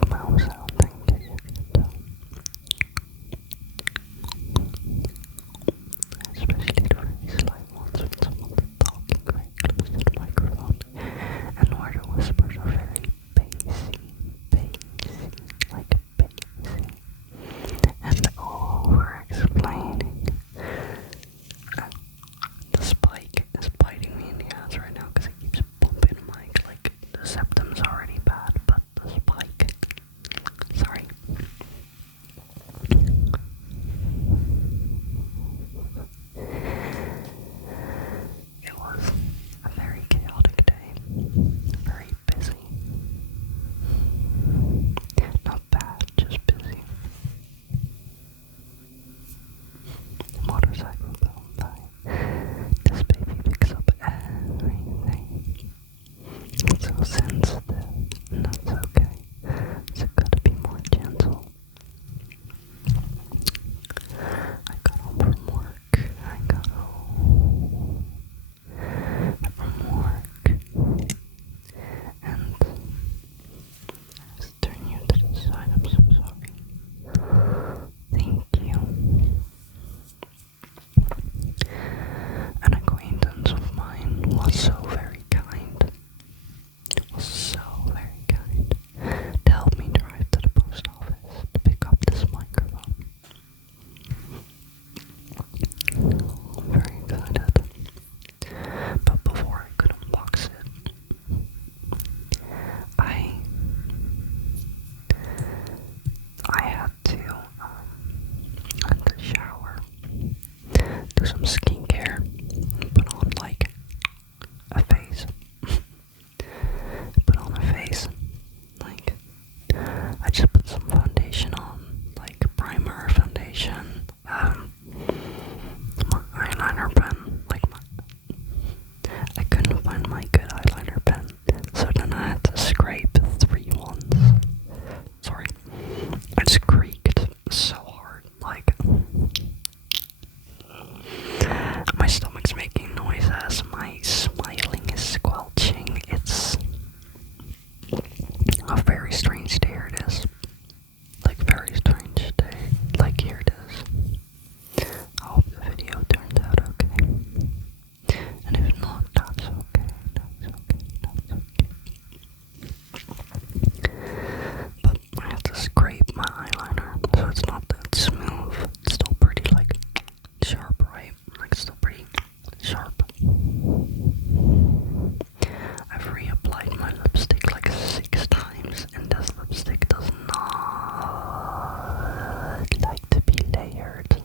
like mouse sound thing, in case you can tell. Especially the very slight ones when someone's talking very close to the microphone. And where the whispers are very bassy, like bassy. And over explaining. The spike is biting me in the ass right now because it keeps bumping the mic. Like, the septum's already bad, but the spike. Sorry. It was a very chaotic day. Very busy. Not bad, just busy. Motorcycle going by. This baby picks up everything. It's so sensitive, and that's okay. So gotta be more gentle. I got home from work. I got home from work. And I just turn you to the side. I'm so sorry. Thank you. An acquaintance of mine was so very kind. To help me drive to the post office to pick up this microphone. I'm very excited. But before I could unbox it, I had to shower, do some skincare, put on like a face, like I just put some foundation on, like primer, foundation, my eyeliner pen, I couldn't find my good eyeliner pen, so then I had to scrape 3 ones. Sorry, I just creaked so hard, like, my stomach's making noises, my smiling is squelching. It's a very strange day, here it is. Like, very strange day. Like, here it is. I hope the video turned out okay. And if not, that's okay. But I have to scrape my eyeliner, so it's not that smooth. It's still pretty, like, sharp, right? Like, still pretty sharp. I've reapplied my lipstick like 6 times, and this lipstick does not like to be layered,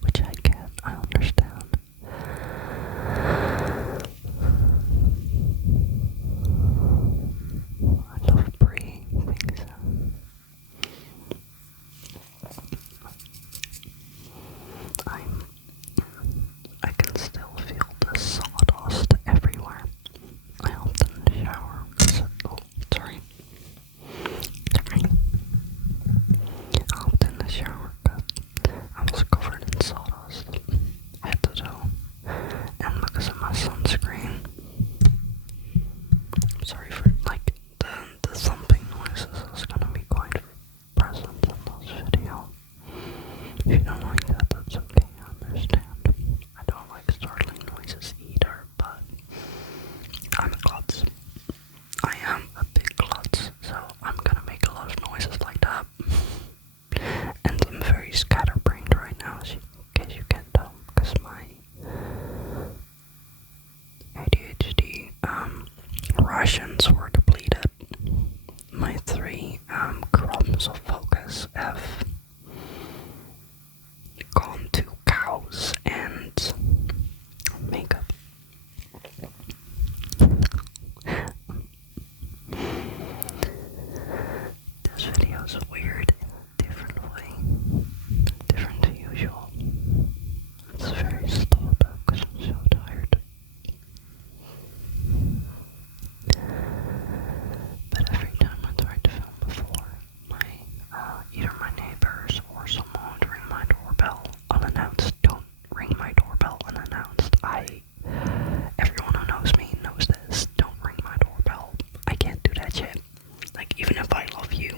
which I get, I understand. I love pretty things. I can still feel the sawdust everywhere. I hopped in the shower. Sorry. I hopped in the shower because I was covered in sawdust head to toe. And because of my sunscreen, I'm sorry for like the thumping noises. It's gonna be quite present in this video. If you don't like that, that's okay. I understand. I don't like startling noises either, but I'm a klutz. I am a big klutz, so I'm gonna make a lot of noises like that. And I'm very scatterbrained right now, in case you can't tell, because my ADHD rations were depleted. My 3 crumbs of focus have gone to cows and makeup. This video is weird in a different way, different to usual. It's very slow though, because I'm so tired. But every time I try to film before, either my neighbors or someone would ring my doorbell unannounced. Don't ring my doorbell unannounced. Everyone who knows me knows this. Don't ring my doorbell. I can't do that shit. Like, even if I love you,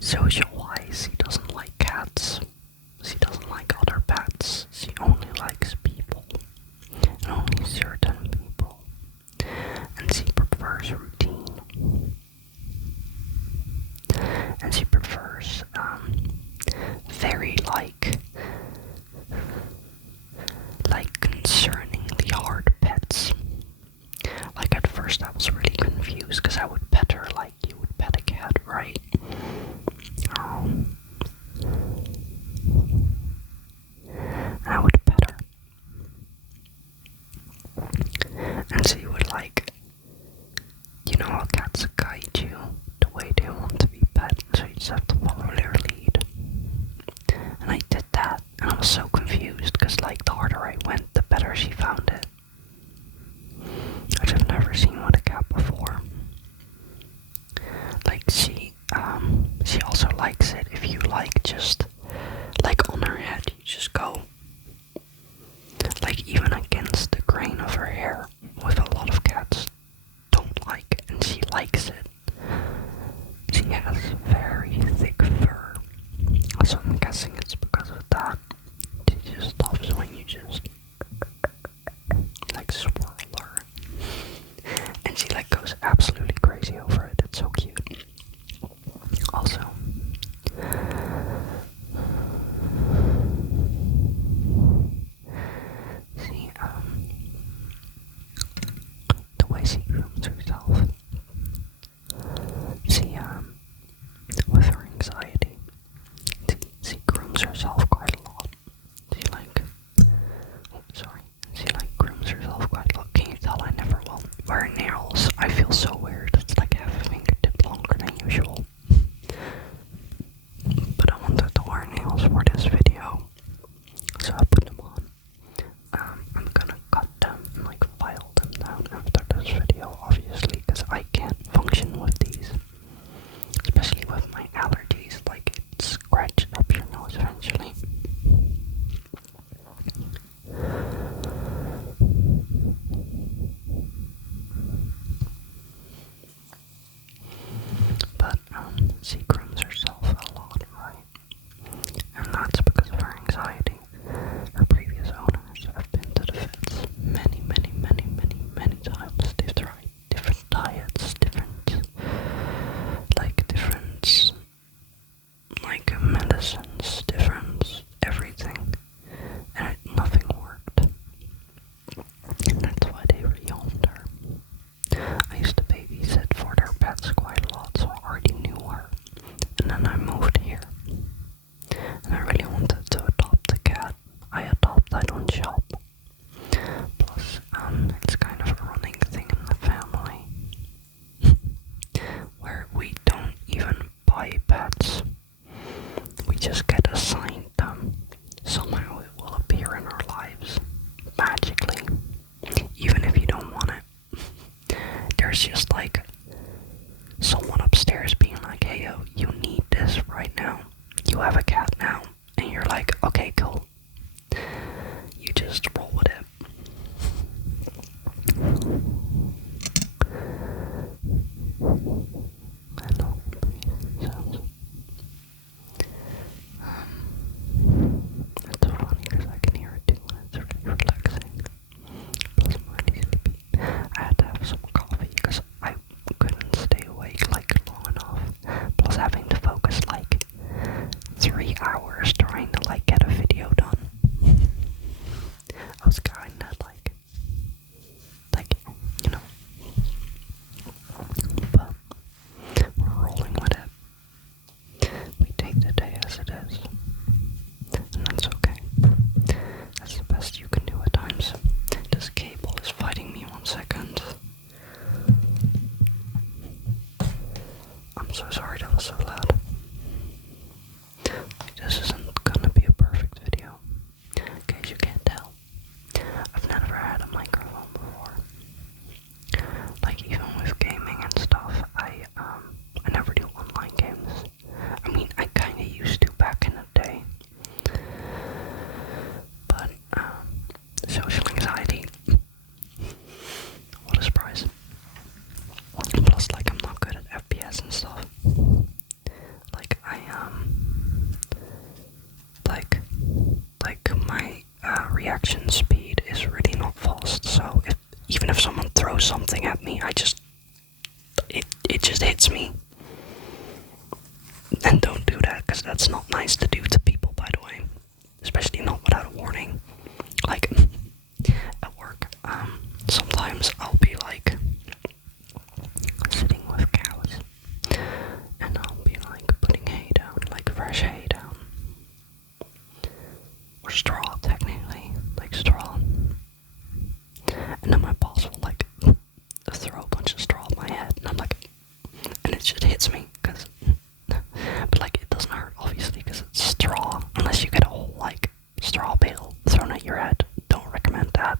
Social-wise, he doesn't like cats. She doesn't like other pets. She only likes people. And only certain people. And she prefers routine. And she prefers very concerningly hard pets. Like at first I was really confused because I would pet her like you would pet a cat, right? And I would pet her. And she would like, you know how cats guide you the way they want to be pet, so you just have to follow their lead. And I did that, and I was so confused because like the harder I went, the better she found it. Which I've never seen with a cat before. Like she also likes it if you like just like on her head, you just go like even against the grain of her hair, with a lot of cats don't like, and she likes it. She has very thick fur, so I'm guessing it's because of that. She just stops when you just like swirl her, and she like goes absolutely crazy over it. It's so cute. Also, see, the way she grooms herself. She, with her anxiety, she grooms herself quite a lot. She grooms herself quite a lot. Can you tell I never will wear nails? I feel so weird. It's like I have a fingertip longer than usual. But I wanted to wear nails for this video, so I put them on. I'm gonna cut them and like file them down after this video, obviously, because I can't function with these. Especially with my allergies, like it scratches up your nose eventually. But she grooms herself a lot, right? And that's because of her anxiety. Her previous owners have been to the vets many times. They've tried different diets, different medicines, different everything, and nothing worked. And that's why they rehomed her. I used to babysit for their pets quite a lot, so I already knew her. And then I moved here, and I really wanted to adopt a cat. I don't shop. Plus, it's kind of a running thing in the family, where we don't even buy pets. We just get assigned them. Somehow it will appear in our lives, magically, even if you don't want it. There's just like someone upstairs being like, hey yo, you need this right now. You have a cat now. And you're like, okay, cool. You just roll with it. I know. Sounds. It's so funny because I can hear it too, and it's really relaxing. Plus, I'm really sleepy. I had to have some coffee because I couldn't stay awake like long enough. Plus, having to focus like 3 hours trying to like get a video done. I was kind of like you know. But we're rolling with it. We take the day as it is. And that's okay. That's the best you can do at times. This cable is fighting me 1 second. I'm so sorry that was so loud. This isn't gonna be a perfect video, in case you can't tell. I've never had a microphone before. Like even with gaming and stuff, I never do online games. I mean, I kinda used to back in the day. But social anxiety. What a surprise. Plus, like, I'm not good at FPS and stuff. it just hits me. And don't do that, because that's not nice to do to people, by the way. Especially not without a warning. Like, at work, sometimes I'll be like, sitting with cows, and I'll be like, putting hay down, like fresh hay down. Or straw, technically, like straw. And then my boss will like, throw a bunch of straw at my head, and I'm like, and it just hits me, because, but like, it doesn't hurt, obviously, because it's straw, unless you get a whole, like, straw bale thrown at your head. Don't recommend that.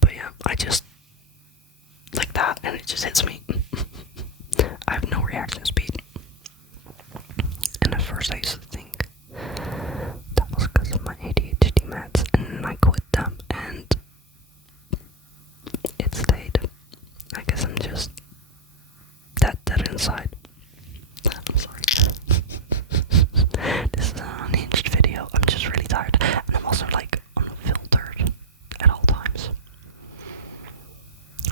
But yeah, I just, like that, and it just hits me. I have no reaction speed. And at first I used to think that was because of my ADHD meds, and I quit them, and it stayed. I guess I'm just that dead inside. I'm sorry. This is an unhinged video. I'm just really tired, and I'm also like unfiltered at all times.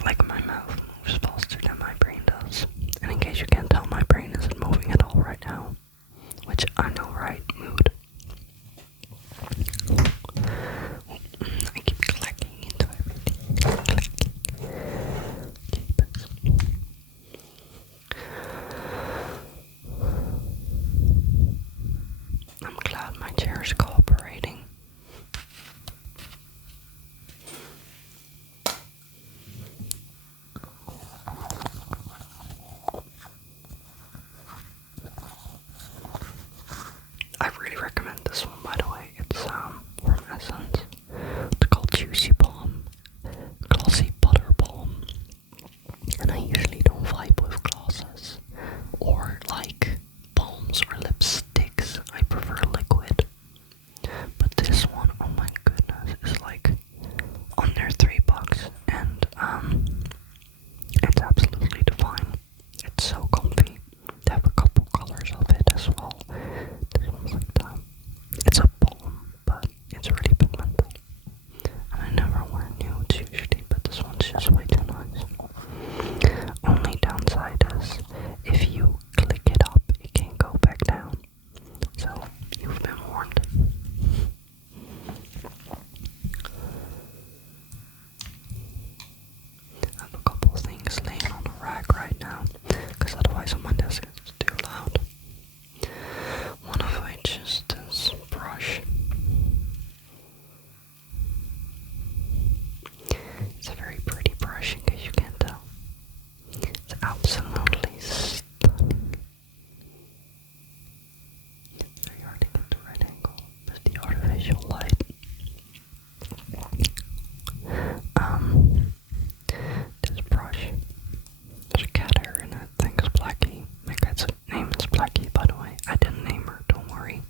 Like my mouth moves faster than my brain does. And in case you can't tell, my brain isn't moving at all right now. Which I know, right? Mood. I keep clacking into everything. Clacking. I'm glad my chair is cooperating. I really recommend this one, by the way. It's from Essence. It's called Juicy Balm, Glossy Butter Balm. And I usually don't vibe with glosses or like balms or lipsticks. I prefer liquid. But this one, oh my goodness, is like under $3, and it's absolutely divine. It's so comfy. They have a couple colors of it as well. This one's like that. It's a balm, but it's really pigmented. And I never wear nudes usually, but this one's just way too nice. Only downside is, if you click it up, it can't go back down. So, you've been warned. I have a couple of things laying on the rack right now, because otherwise on my desk it's too loud. One of which is this brush. It's a very pretty brush, in case you can't tell. It's absolutely stunning. Very hard to get the right angle with the artificial light. This brush, there's a cat hair in it. I think it's Blackie. My cat's name is Blackie, by the way. I didn't name her, don't worry.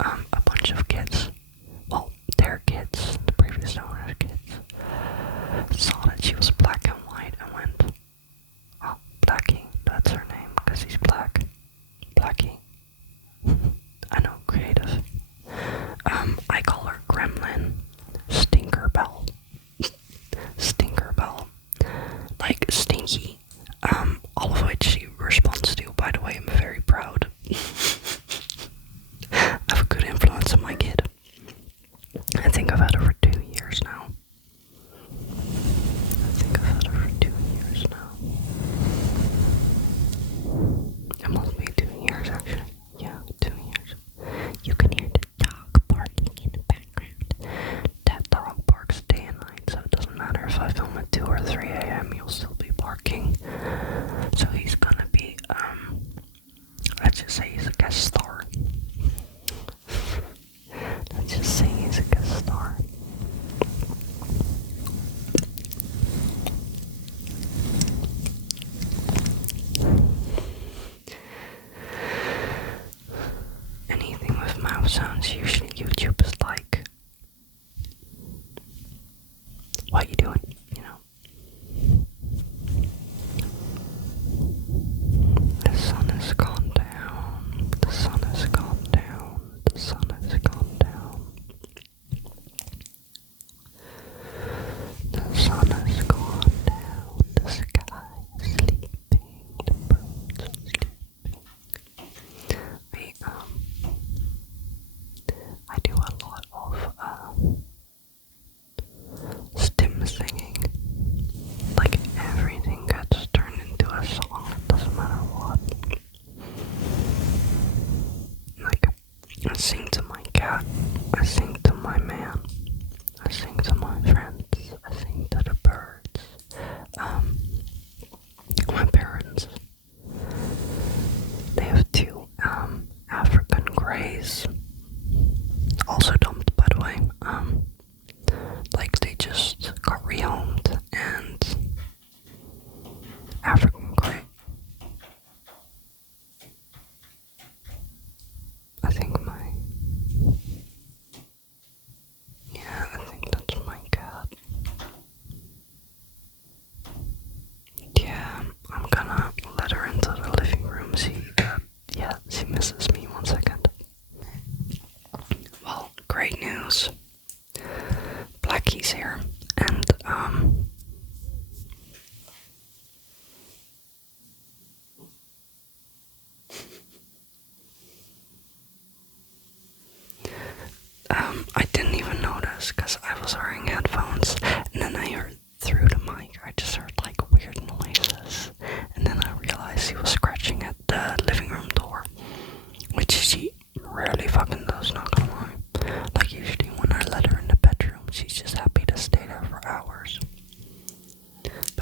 A bunch of kids, well, their kids, the previous owner's kids, saw that she was black and white and went, oh, Blackie, that's her name, because he's black. Blackie. I know, creative. I call her Gremlin, Stinkerbell. Stinkerbell. Like Stinky. All of which she responds to, by the way. I'm very proud. I have a good influence on my kid. I think I've had her for 2 years now. It must be 2 years, actually. Yeah, 2 years. You can hear the dog barking in the background. That dog barks day and night, so it doesn't matter if I film at 2 or 3 a.m., he'll still be barking. So he's gonna be, let's just say he's a guest star. Let's just say he's a guest star. Anything with mouth sounds, usually YouTube is like, what you doing, you know? The sun has gone down. The sun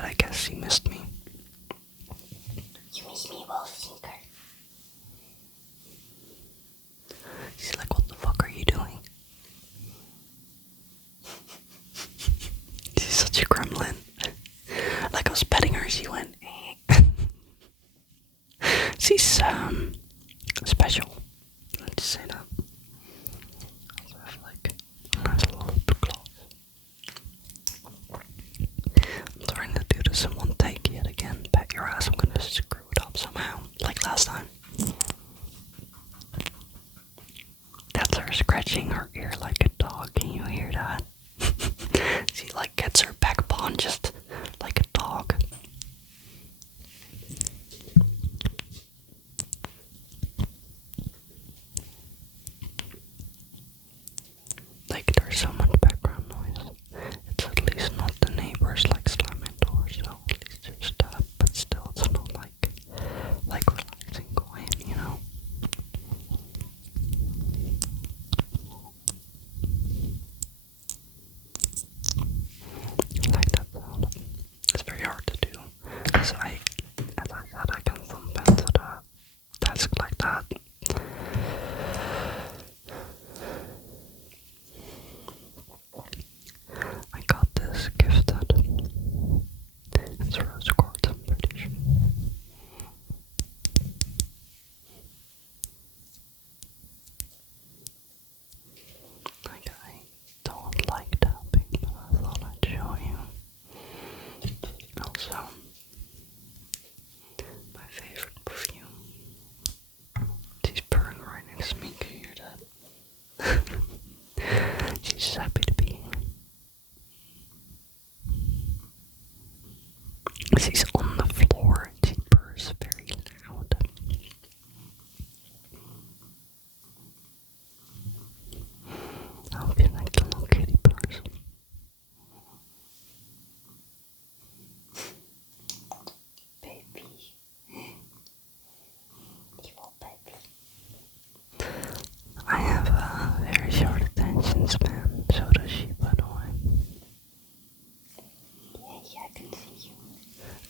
I guess he missed me. You miss me, Wolfsinker. She's like, what the fuck are you doing? She's such a gremlin. Like I was petting her, she went, eh. She's, special. Let's say that. Also have like a nice little lip gloss. I'm trying to do this in one take yet again. Pat your ass, I'm gonna screw it up somehow. Like last time. That's her scratching her ear like a dog. Can you hear that? She like gets her back pawn just like a dog. Like there's so much background noise. It's at least not the neighbors like slamming doors, so at least there's that, but still it's not like relaxing, quiet, you know? I like that sound. It's very hard to do. As I said, I can thump into the desk like that. I got this gifted. It's rose quartz, I'm pretty sure. Like, I don't like tapping, but I thought I'd show you. Also, my favorite perfume. She's purring right next to me, can you hear that? She's happy to be here. She's on the floor, she purrs very loud. I hope you like the little kitty purrs. Baby. Evil baby. I have a very short attention span, so does she, by the way. Yeah, I can see you.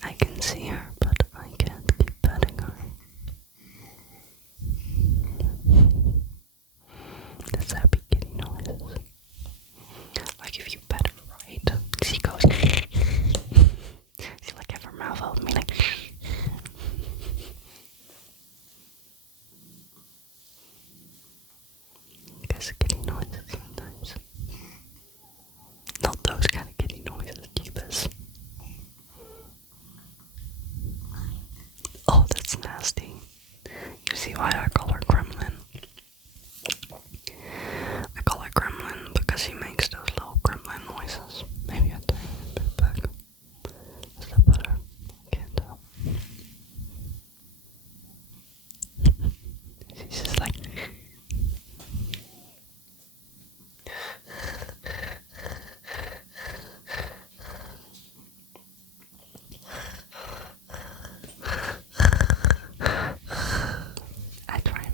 I can see her, but I can't keep petting her. That's happy kitty noises. Like if you pet her right, she goes. She like have her mouth open me like. Guess kitty noises sometimes. Not those kind of kitty noises, Jeebus. Oh, that's nasty. You see why I call her Gremlin? I call her Gremlin because he makes those little gremlin noises. Maybe I'll turn it a bit back. Is that better? I can't tell. She's just like. I try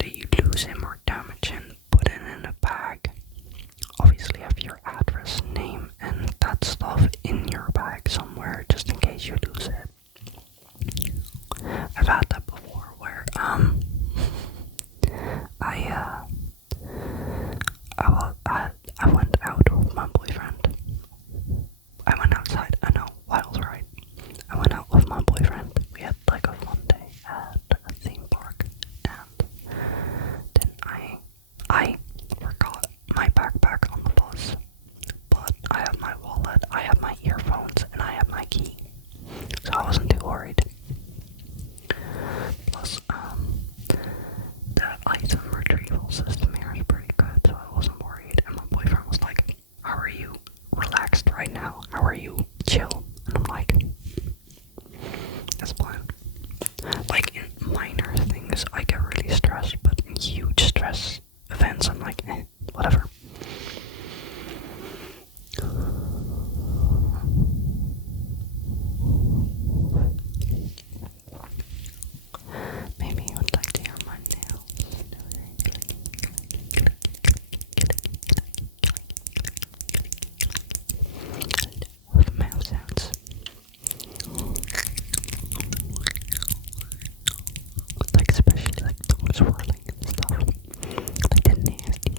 that you lose him or damage him, put it in a bag. Obviously have your address, name, and that stuff in your bag somewhere, just in case you lose it. I've had that before where I went out with my boyfriend. I went outside. I know, Wild's right. I went out with my boyfriend. We had like a fun day at a theme park, and then I forgot my backpack on the bus. But I have my wallet, I have my earphones, and I have my key. So I wasn't too worried. Plus, the item retrieval system here is pretty good, so I wasn't worried. And my boyfriend was like, "How are you relaxed right now? How are you chill?" And I'm like, "That's fine." Like in minor things, I get really stressed, but in huge stress events, I'm like, whatever. Maybe you would like to hear my nails. With mouth sounds. Like especially like tongue swirling and stuff. Like the nasty.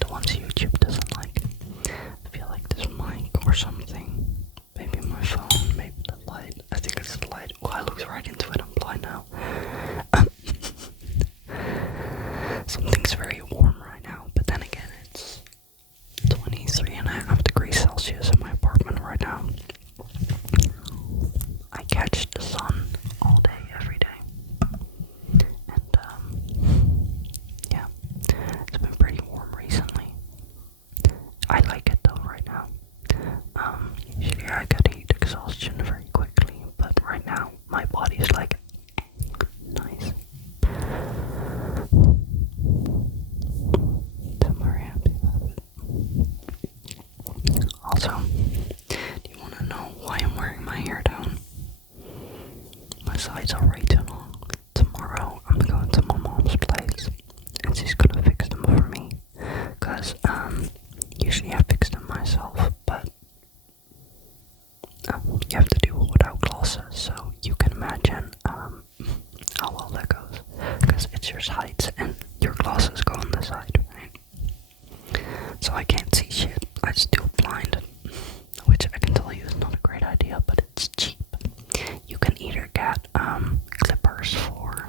The ones YouTube doesn't like. I feel like this mic or something. Maybe my phone, maybe the light. I think it's the light. Oh, I looked right into it. I'm blind now. Something's very warm right now, but then again, it's 23.5 degrees Celsius in my apartment right now. I catch the sun all day, every day. And, yeah, it's been pretty warm recently. I like it though right now. Usually I get heat exhaustion very quickly, but right now my body's like, nice. So I'm very happy about it. Also, do you want to know why I'm wearing my hair down? My sides are way too long. Tomorrow I'm going to my mom's place and she's gonna fix them for me. Cause usually I fix them myself, but you have to do it without glasses, so you can imagine how well that goes. Because it's your sides and your glasses go on the side, right? So I can't see shit. I just do it blind, which I can tell you is not a great idea, but it's cheap. You can either get clippers for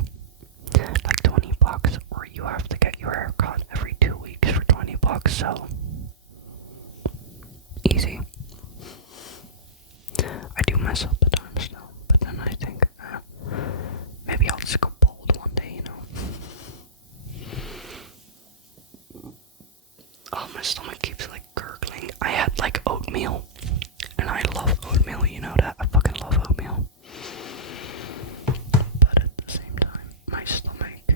like $20, or you have to get your hair cut every 2 weeks for $20. So easy. I do mess up at times though, but then I think maybe I'll just go bald one day, you know. Oh, my stomach keeps like gurgling. I had like oatmeal, and I love oatmeal, you know that. I fucking love oatmeal. But at the same time, my stomach,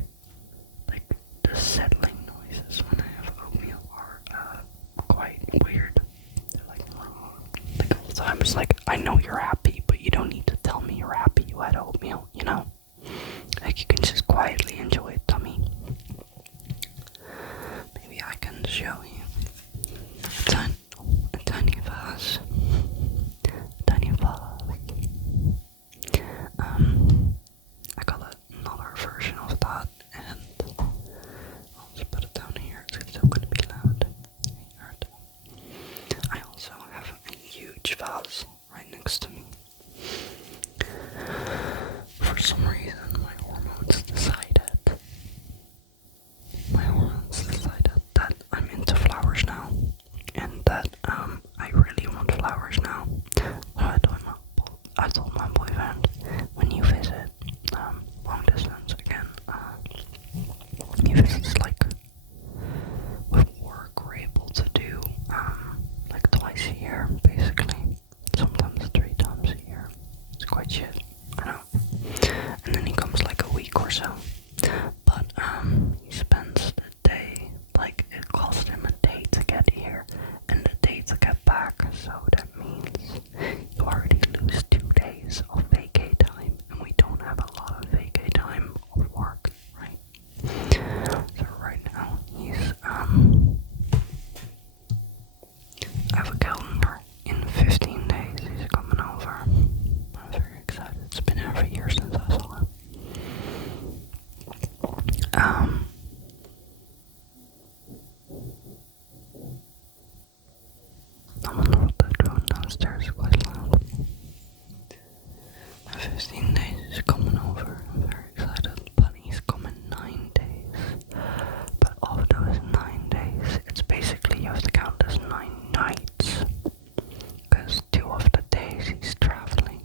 like the settling noises when I have oatmeal are quite weird. They're like all the time. It's like, I know you're happy, but you don't need to tell me you're happy you had oatmeal, you know? Like you can just quietly enjoy it, tummy. Maybe I can show you a tiny vase. Tiny vase. I got another version of that, and I'll just put it down here. It's still gonna be loud. I also have a huge vase right next to me. I wonder what they're doing downstairs is quite loud. My 15 days is coming over. I'm very excited, but he's coming 9 days. But of those 9 days, it's basically you have to count as 9 nights. Because 2 of the days he's traveling.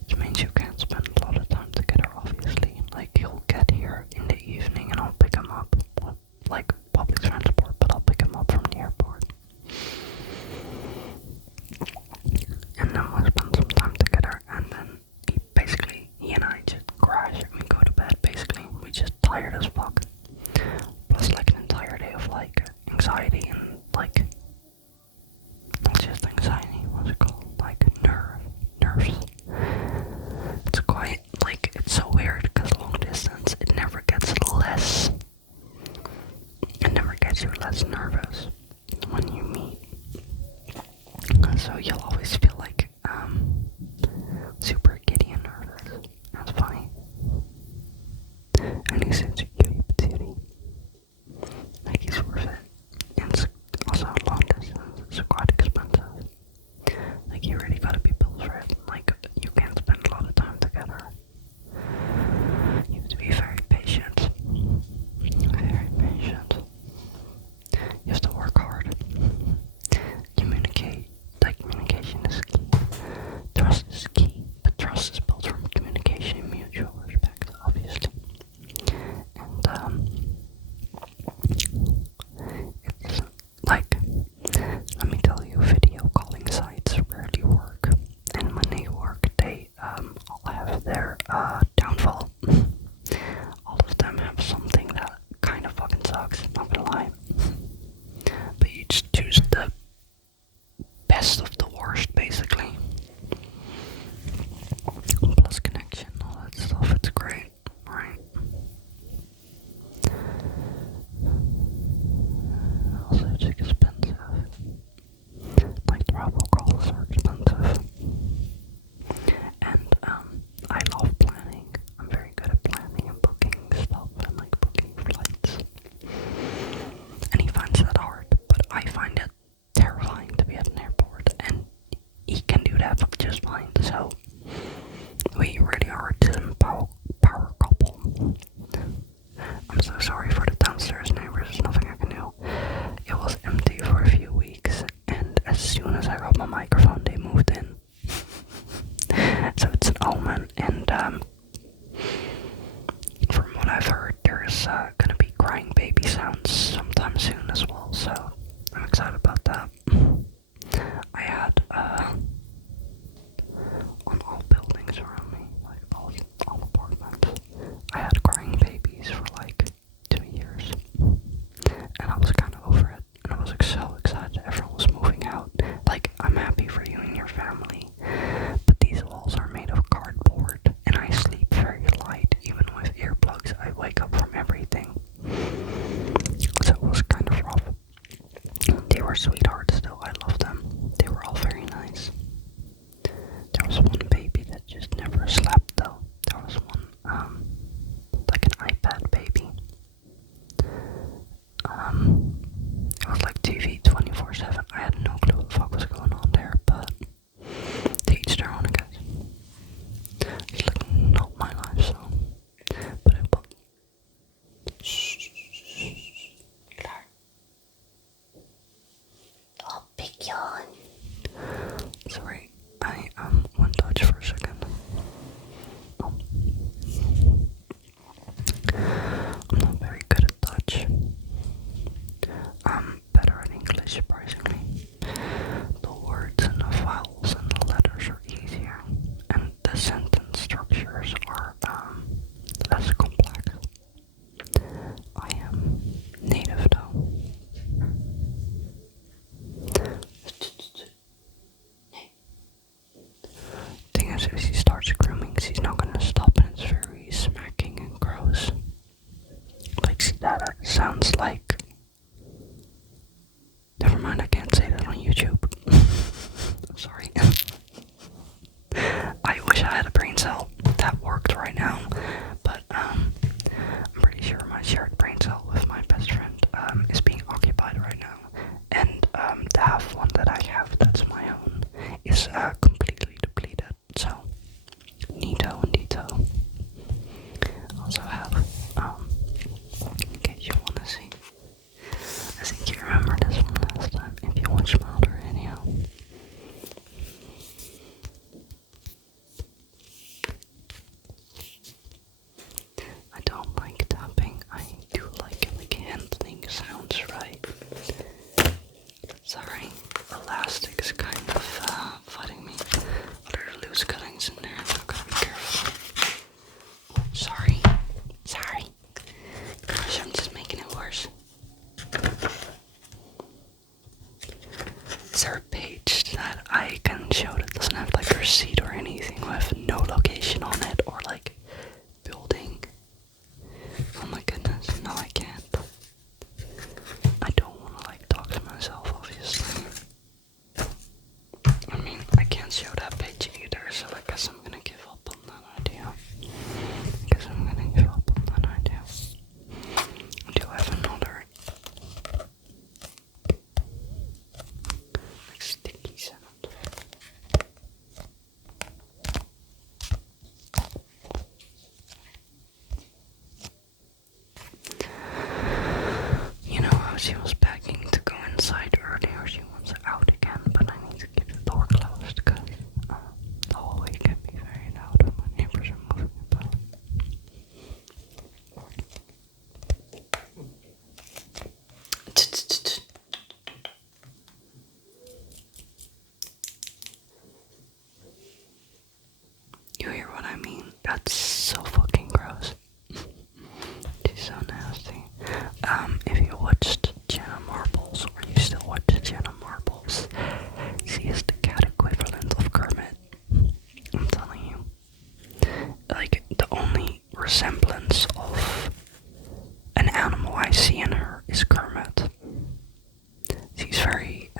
Which means you can't spend a lot of time together, obviously. Like, he'll get here in the evening and I'll pick him up. Like, public transport, but I'll pick him up from the airport. And then we'll spend some time together, and then he and I just crash and we go to bed, basically. We just tired as fuck. Plus, like, an entire day of, like, anxiety and, like, not just anxiety, what's it called? Like, nerves. It's quite, like, it's so weird, because long distance, it never gets you less nervous when you meet. So you'll always feel like, super giddy and nervous. That's funny. And he's such a cutie patootie. Like, he's worth it. And it's also long distance, it's quite expensive. Like, you really gotta be built for it. Like, you can't spend a lot of time together. You have to be very patient. Very patient. You have to work hard. Communicate. Like, communication is key. Trust is key. But trust is built from communication and mutual respect, obviously. And, it's like, let me tell you, video calling sites rarely work. And when they work, they, all have their, downfall. All of them have something that kind of fucking sucks, not gonna lie. But you just choose the best of the worst, basically. Plus connection, all that stuff, it's great, right? Also, it's expensive. Like, travel calls are expensive. And, I love planning. I'm very good at planning and booking stuff and, like, booking flights. And he finds that hard, but I find it terrifying to be at an airport, and he can do that just fine. So we really are a team power couple. I'm so sorry for the downstairs neighbors. There's nothing I can do. It was empty for a few weeks, and as soon as I got my microphone, they moved in. So it's an omen, and from what I've heard, there's gonna be crying baby sounds sometime soon as well, so I'm excited about that. I had, on all buildings around me, like all apartments, I had crying babies for like 2 years, and I was kind of over it, and I was like so excited everyone was moving out. Like, I'm happy for you and your family, but these walls are made of cardboard, and I sleep very light, even with earplugs. I wake up from everything, so it was kind of rough. They were sweethearts though, I love them. They were all very nice. There was one baby that just never slept though. There was one, like an iPad baby. It was like TV 24/7. I had no clue what the fuck was going on there, but to each their own, I guess. It's like not my life, so. But it was. Klaar. Oh, Pigeon. Sorry, I went Dutch for a second. Oh. I'm not very good at Dutch. I'm better at English, surprisingly. The words and the vowels and the letters are easier, and the sentence structures are less complex. I am native though. Thing is, if he starts grooming, he's not gonna stop, and it's very smacking and gross. Like, see that? It sounds like. Never mind, I can't say that on YouTube. Sorry. I wish I had a brain cell that worked right now, but my shared brain cell with my best friend is being occupied right now, and the half one that I have that's my own is completely depleted. So neato and neato. Also have in case you want to see. I think you remember this from last time if you watched my other video. I don't like tapping. I do like handling sounds, right? Sorry, elastic is kind of fighting me. There's loose cuttings in there, so I've got to be careful. Oh, sorry. Gosh, I'm just making it worse. Is there a page that I can show that doesn't have like a receipt or anything with no location on it or like building? Oh my goodness, no I can't. I don't want to like talk to myself obviously. I mean, I can't show that page either, so I guess I'm gonna give up on that idea. I do have another like sticky sound. You know how she was begging to go inside earlier, she wants out again, but I need to keep the door closed because the hallway can be very loud when my neighbors are moving about. You hear what I mean? That's so fucking gross. She's so nasty. If you watched Jenna Marbles, or you still watch Jenna Marbles, she is the cat equivalent of Kermit. I'm telling you. Like, the only resemblance of an animal I see in her is Kermit. She's very,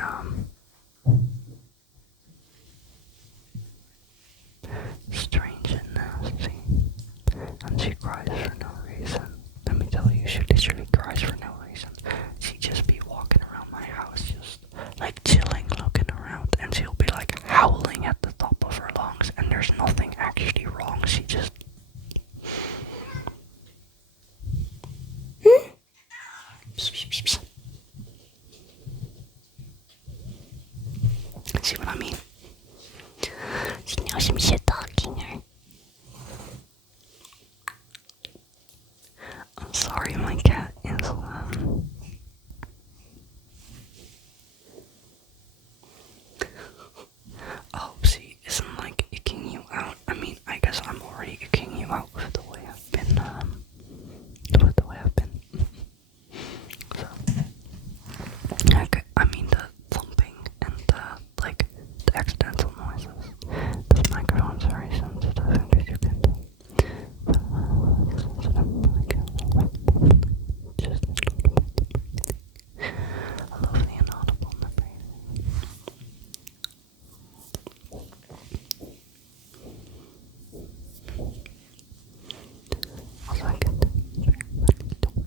strange and nasty. And she cries for no reason. Let me tell you, she literally cries for no reason. She just be walking around my house, just like chilling, looking around, and she'll be like howling at the top of her lungs, and there's nothing actually wrong. She just see what I mean? She knows some shit talking her. I'm sorry, my cat is oh, she isn't like icking you out. I mean, I guess I'm already icking you out with the way I've been, So, okay, I mean the thumping and like the accidental noises. This microphone's very sensitive, in case you can tell. Just a little bit. I love the inaudible memory. Also, I get very much doors.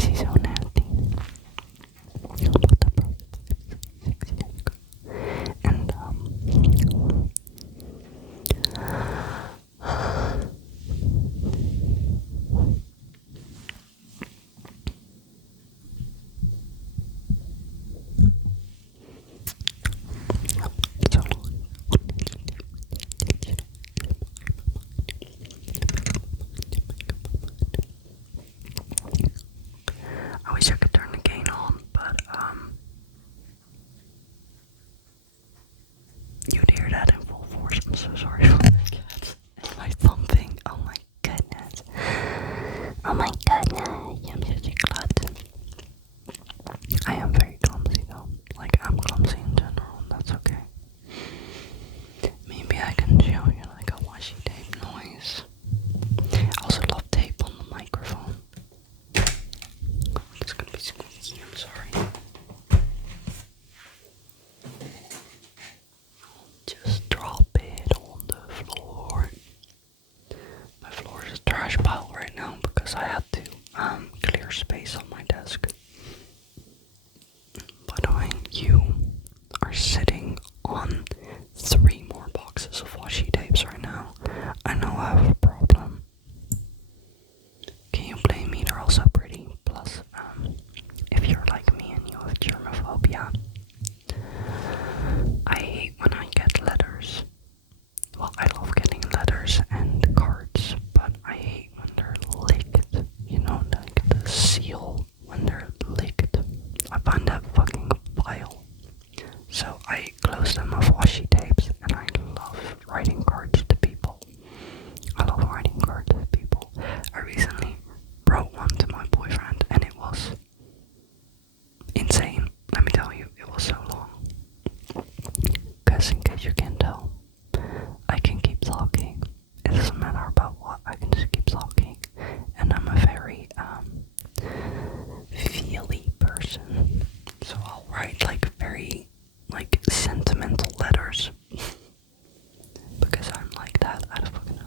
She's so nasty. And I wish I could turn the gain on, but you'd hear that in full force. I'm so sorry for my cats and my thumping. Oh my goodness. Oh my goodness, I'm such a glutton. I am very clumsy though. Like, I'm clumsy in general, and that's okay. Maybe I can show you like a washi tape noise. entire space on my desk. By the way, you are sitting on 3 more boxes of washi tapes right now. I know I have a problem. Can you blame me? They're also pretty. Plus, if you're like me and you have germophobia, I hate when I get letters. Well, I love getting letters and cards, but I hate when they're licked. You know, like the seal when they're licked. I find that fucking vile. So I close them with washi tapes, and I love writing cards to people. I love writing cards to people. I recently wrote one to my boyfriend, and it was insane. Let me tell you, it was so long. Because in case you can't tell, I can keep talking. It doesn't matter about what, I can just keep talking. And I'm a very feely person. So I'll write like very sentimental letters. Because I'm like that. I don't fucking know.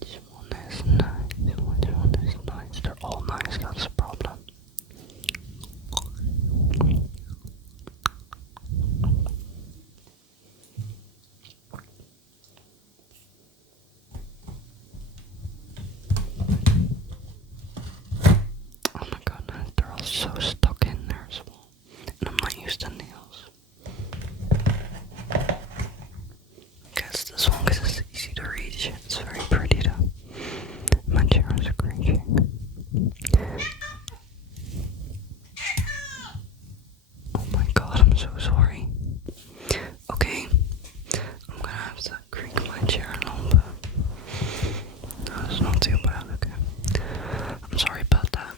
Which one is nice? Which one is nice? They're all nice, that's the problem. Oh my goodness, they're all so stuck in there as well. And I'm not used to nails. Guess this one because it's easy to reach. It's very pretty though. My chair is screeching. Oh my god, I'm so sorry. Okay, I'm gonna have to creak my chair a little bit. No, it's not too bad, okay. I'm sorry about that.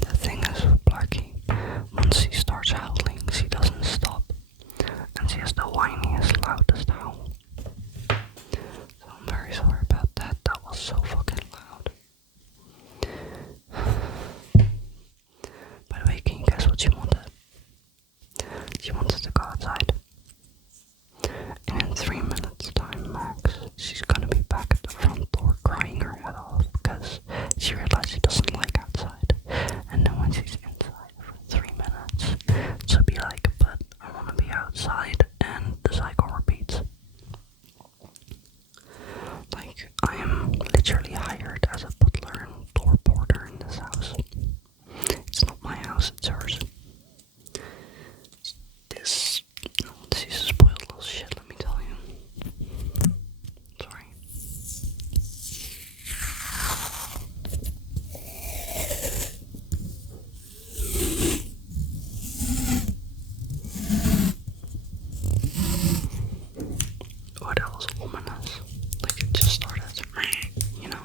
The thing is with Blackie, once he starts howling, she doesn't stop. And she has the whiniest, loudest howl. So I'm very sorry about that. That was so fucking loud. By the way, can you guess what she wanted? She wanted to go outside. And in 3 minutes time max, she's gonna be back at the front door crying her head off because she realized she doesn't like outside. And then when she's inside for 3 minutes, she'll be like, but I wanna be outside, and the cycle repeats. Like, I am literally hired as a butler and door porter in this house. It's not my house, it's hers. She's a spoiled little shit, let me tell you. Sorry. Oh, that was ominous. Like it just started, you know.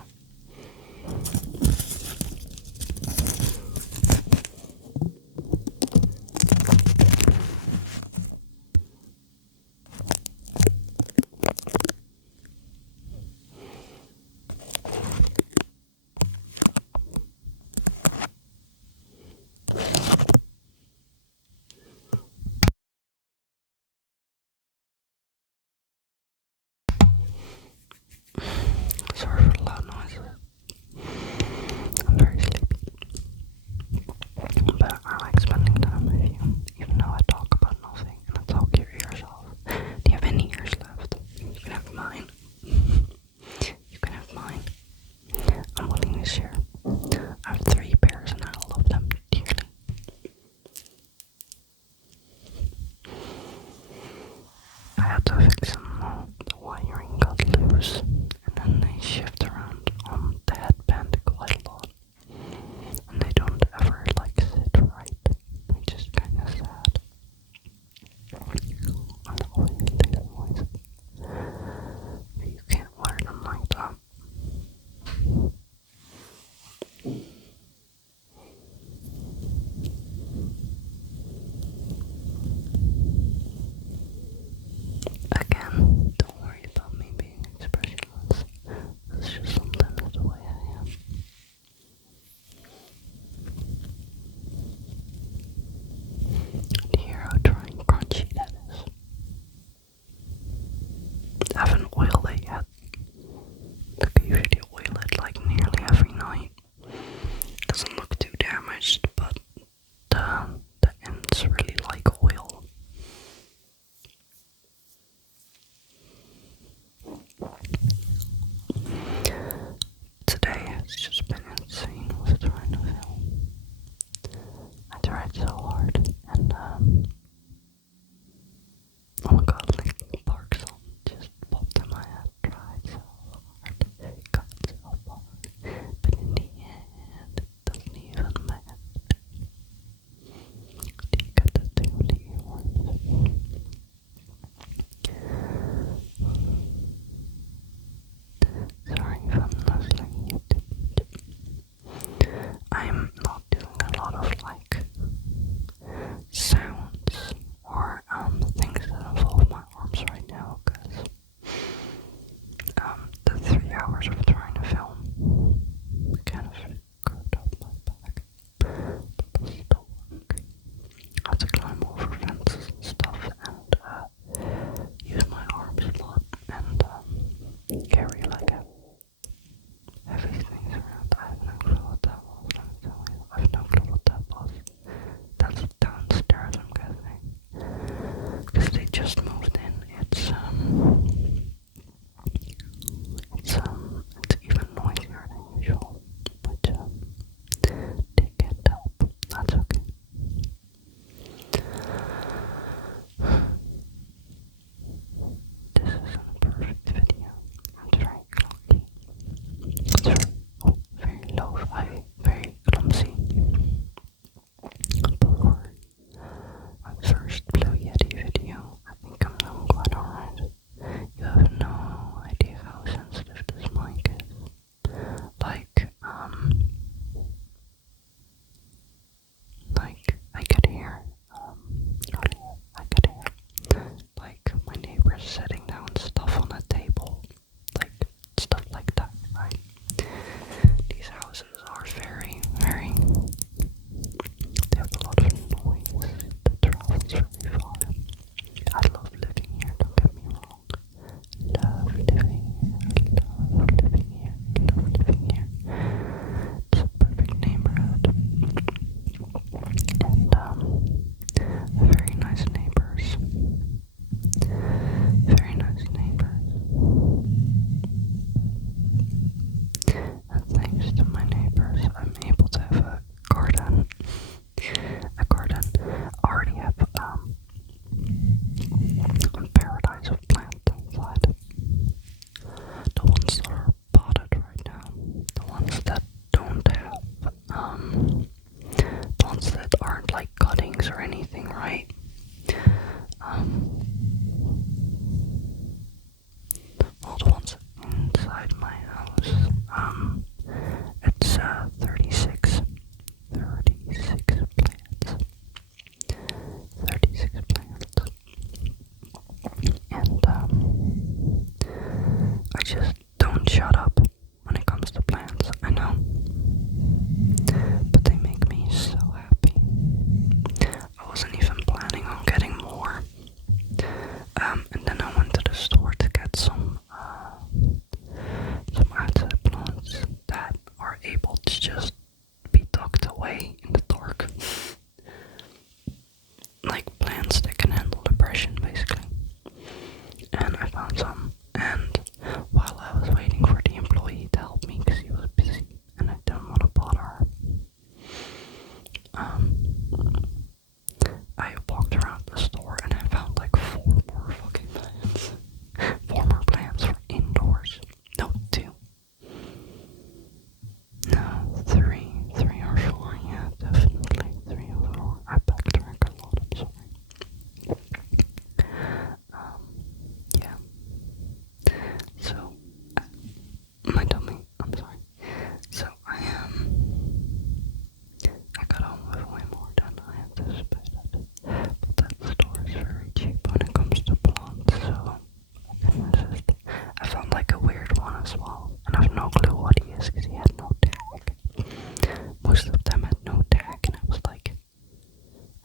Sorry for the loud noises. I'm very sleepy. But I like spending time with you, even though I talk about nothing and I talk your ears off. Do you have any ears left? You can have mine. You can have mine. I'm willing to share. I have 3 pairs and I love them dearly. I had to fix them all. The wiring got loose and then they shift around on the headband quite a lot. And they don't ever sit right, which is kind of sad. And always these noises. You can't wear them like that. Again, don't worry about me being expressionless. just don't shut up when it comes to plants, I know. But they make me so happy. I wasn't even planning on getting more. And then I went to the store to get some outside plants that are able to just be tucked away in the dark. Like plants that can handle depression, basically. And I found some, and while I was waiting for the employee to help me because he was busy and I didn't want to bother her, I walked around the store and I found like 4 more fucking plants. 4 more plants for indoors. No, 2. No, 3. 3 or 4, yeah, definitely 3 or 4. I backtrack a lot, I'm sorry. Yeah. So, my tummy, I'm sorry. So, I got home with way more than I anticipated. But that store is very cheap when it comes to plants, so I can resist. I found like a weird one as well, and I have no clue what he is because he had no tag. Most of them had no tag, and I was like,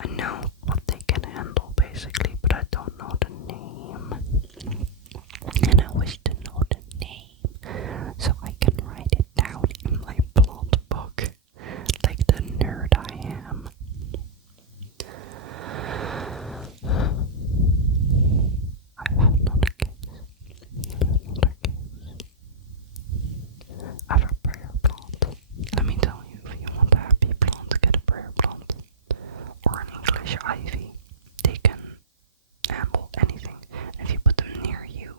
I know what they can handle basically, but I don't know the name. And I wish to know the name so I can write it down in my plant book, like the nerd I am. I have another case. I have a prayer plant. Let me tell you, if you want a happy plant, get a prayer plant. Or an English ivy. They can handle anything. If you put them near you,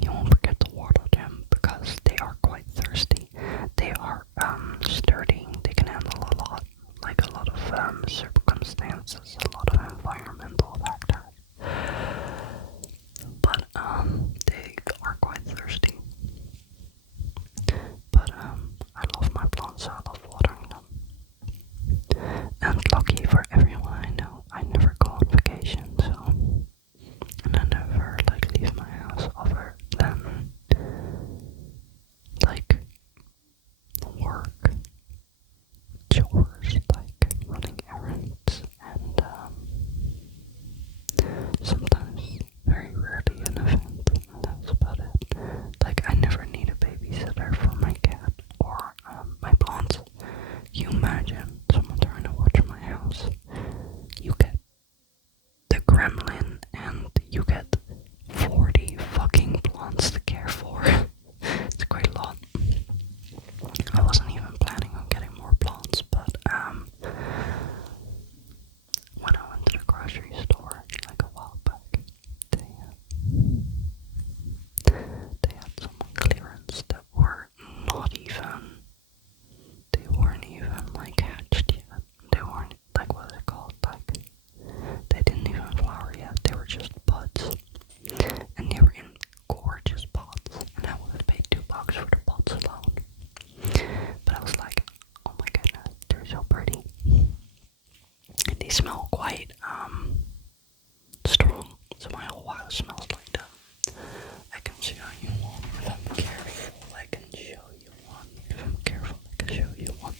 you won't forget to water them because they are quite thirsty. They are sturdy. They can handle a lot, like a lot of circumstances, a lot of environmental factors. But they are quite thirsty. But I love my plants, so I love watering them. And lucky for everyone I know, I never go on vacation, so, and I never like leave my house other than like work, chores, like running errands, and sometimes, very rarely, an event, and that's about it. Like I never need a babysitter for my cat or my plants. You imagine someone trying to watch my house. You get the gremlin and you get 40 fucking plants to care for. It's quite a lot. I wasn't even planning on getting more plants, but when I went to the grocery store like a while back, they had some clearance that were not even, they weren't even like hatched yet. They weren't, like, what is it called? Like, they didn't even flower yet. They were just buds. And they were in gorgeous pots. And I would have paid $2 for the pots alone. But I was like, oh my goodness, they're so pretty. And they smell quite strong. So my whole house smells like that. I can show you one if I'm careful. I can show you one if I'm careful. I can show you one.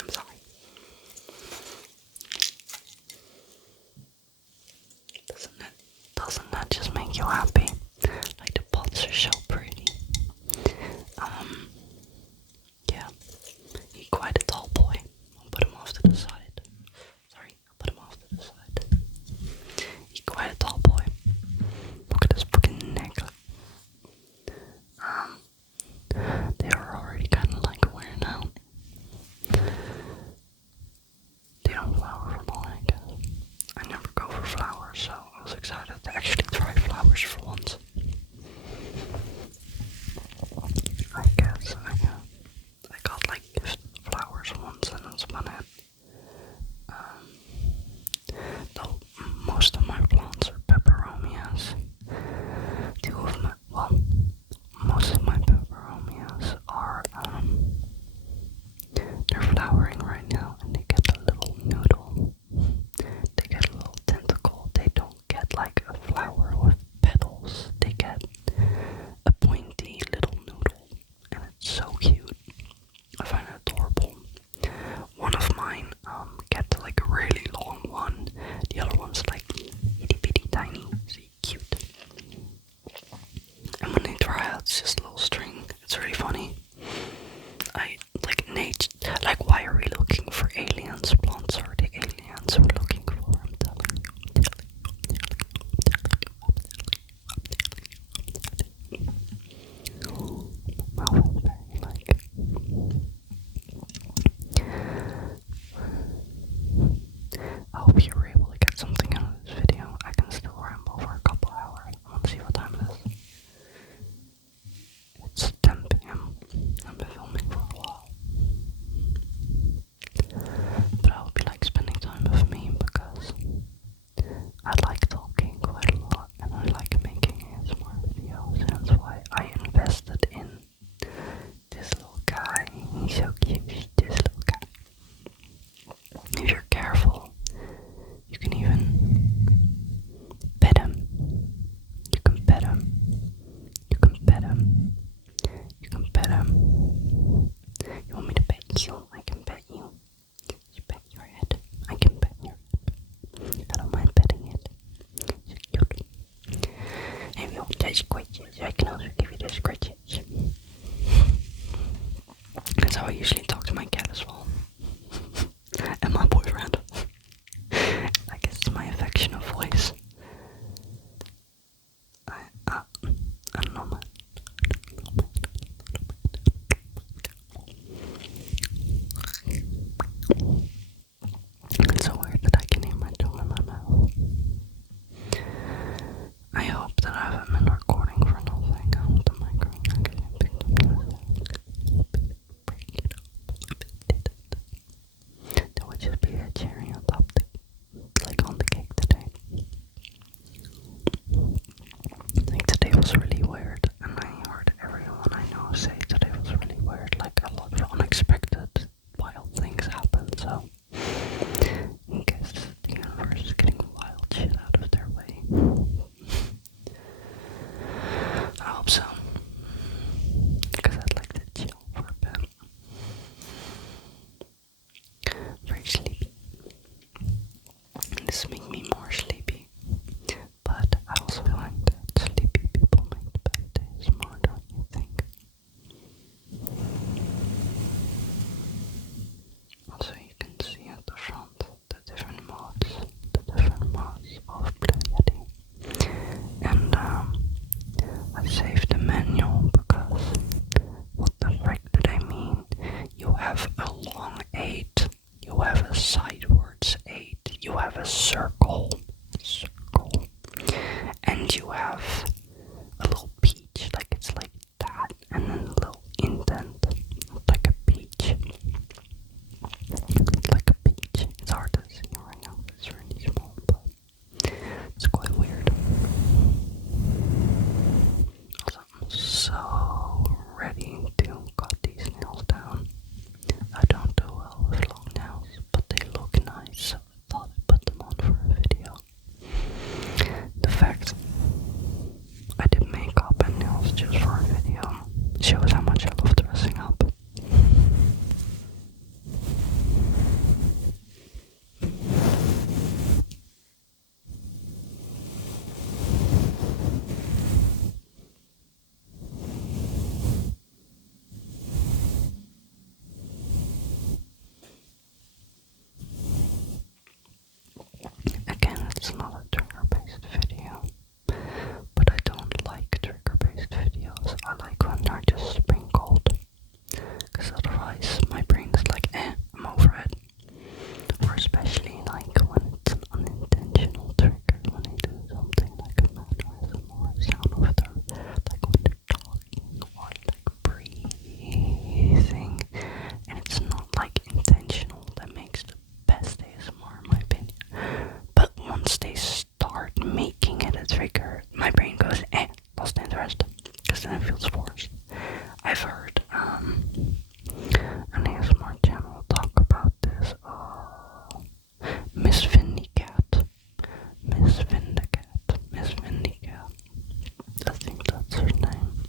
I'm sorry. Doesn't that just make you happy? Like the pots are so pretty. Yeah. He's quite a tall boy. I'll put him off to the side. Sorry, I'll put him off to the side. He's quite a tall boy. Look at his fucking neck. They are already kind of like wearing out. They don't flower for long, I guess. I never go for flowers, so I was excited to actually try flowers for once. I got like gift flowers once, and that's about it. Though most of my plants are peperomias. Most of my peperomias are they're flowering right now, and they get a little noodle. They get a little tentacle. They don't get like scratches. I can also give you the scratches. That's how I usually talk to my cat as well. And my boyfriend. I guess it's my affectionate voice. I don't know, man. It's so weird that I can hear my tongue in my mouth. I hope that I haven't been recording for nothing. I hope the microphone actually picked up break it up a bit. That would just be a cherry on top, like on the cake today. Like today was really weird, and I heard everyone I know say today was really weird. Like a lot of unexpected wild things happened, so I guess the universe is getting wild shit out of their way. I hope so, because I'd like to chill for a bit. Very sleepy. This makes me more sleepy, but I also find that sleepy people make the best days more, don't you think? Also, you can see at the front the different modes of Blue Yeti. And I saved the manual because what the frick did I mean? You have a long 8, you have a sidewards 8, you have a circle, and you have a little peach, like it's like that, and then a little indent, like a peach. It's like a peach. It's hard to see right now, it's really small, but it's quite weird. Also, I'm so ready to cut these nails down. I don't do well with long nails, but they look nice, so I thought I'd put them on for a video. The fact I did makeup and nails just for a video shows how much I love dressing up. Again, it's not a trigger-based video, but I don't like trigger-based videos. I like when they're just sprinkled, because otherwise my brain is like, I'm over it. Or especially like when it's an unintentional trigger, when they do something like a mannerism or a sound of their, like when they're talking or like breathing, and it's not like intentional. That makes the best ASMR in my opinion. But once they start making it a trigger, my brain goes, lost interest, because then it feels forced. I've heard an ASMR channel talk about this. Miss Vindicat. I think that's her name.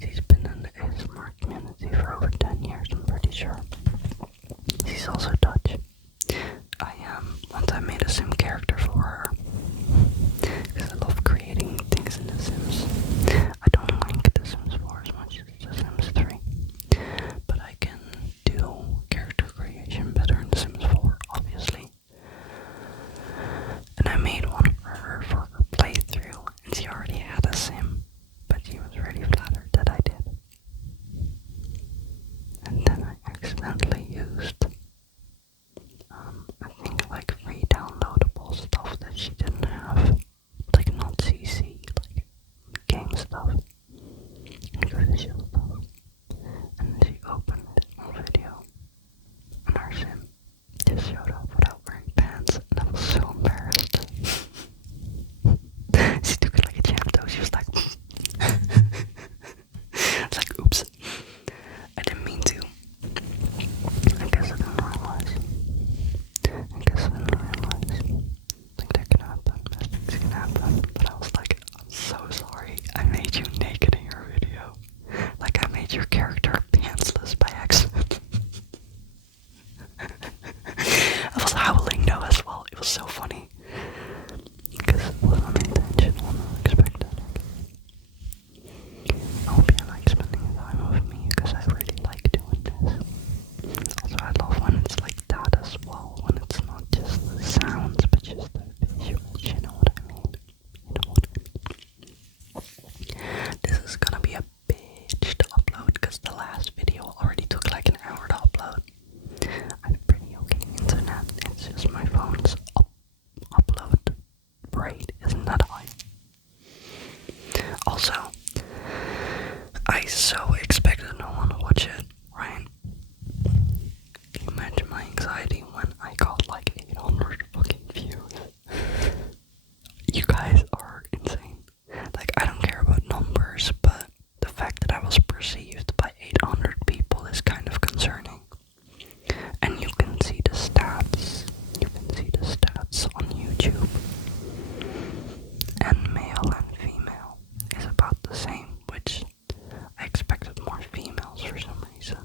She's been in the ASMR community for over 10 years, I'm pretty sure. She's also Dutch. Once I made a sim character for her, because I love creating things in The Sims. I don't like The Sims 4 as much as The Sims 3, but I can do character creation better in The Sims 4, obviously. And I made one for her for her playthrough, and she already had a sim, but she was really flattered that I did. And then I accidentally used I think like free downloadable stuff that she didn't have, like not CC, like game stuff, like official stuff, and then she opened it on video, and our sim just showed up without wearing pants, and I was so embarrassed. She took it like a champ though, she was like, it's like, oops, I didn't mean to. I guess I didn't realize. Like that can happen. because my phone's upload rate isn't that high. Also, I so expected no one to watch it, right? Can you imagine my anxiety when I got like 800 fucking views? You guys are insane. Like, I don't care about numbers, but the fact that I was perceived by 800 people is kind of concerning. And you can see the stats. You can see the stats on YouTube. And male and female is about the same, which I expected more females for some reason.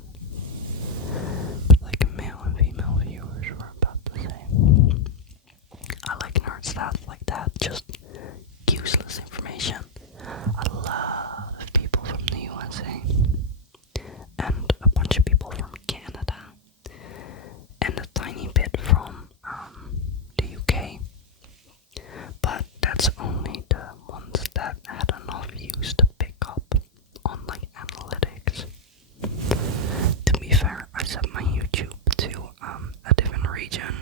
But like male and female viewers were about the same. I like nerd stats like that, just useless information. A lot of people from the USA and a bunch of people from Canada and a tiny bit from the UK, but that's only the ones that had enough views to pick up on like analytics. To be fair, I set my YouTube to a different region,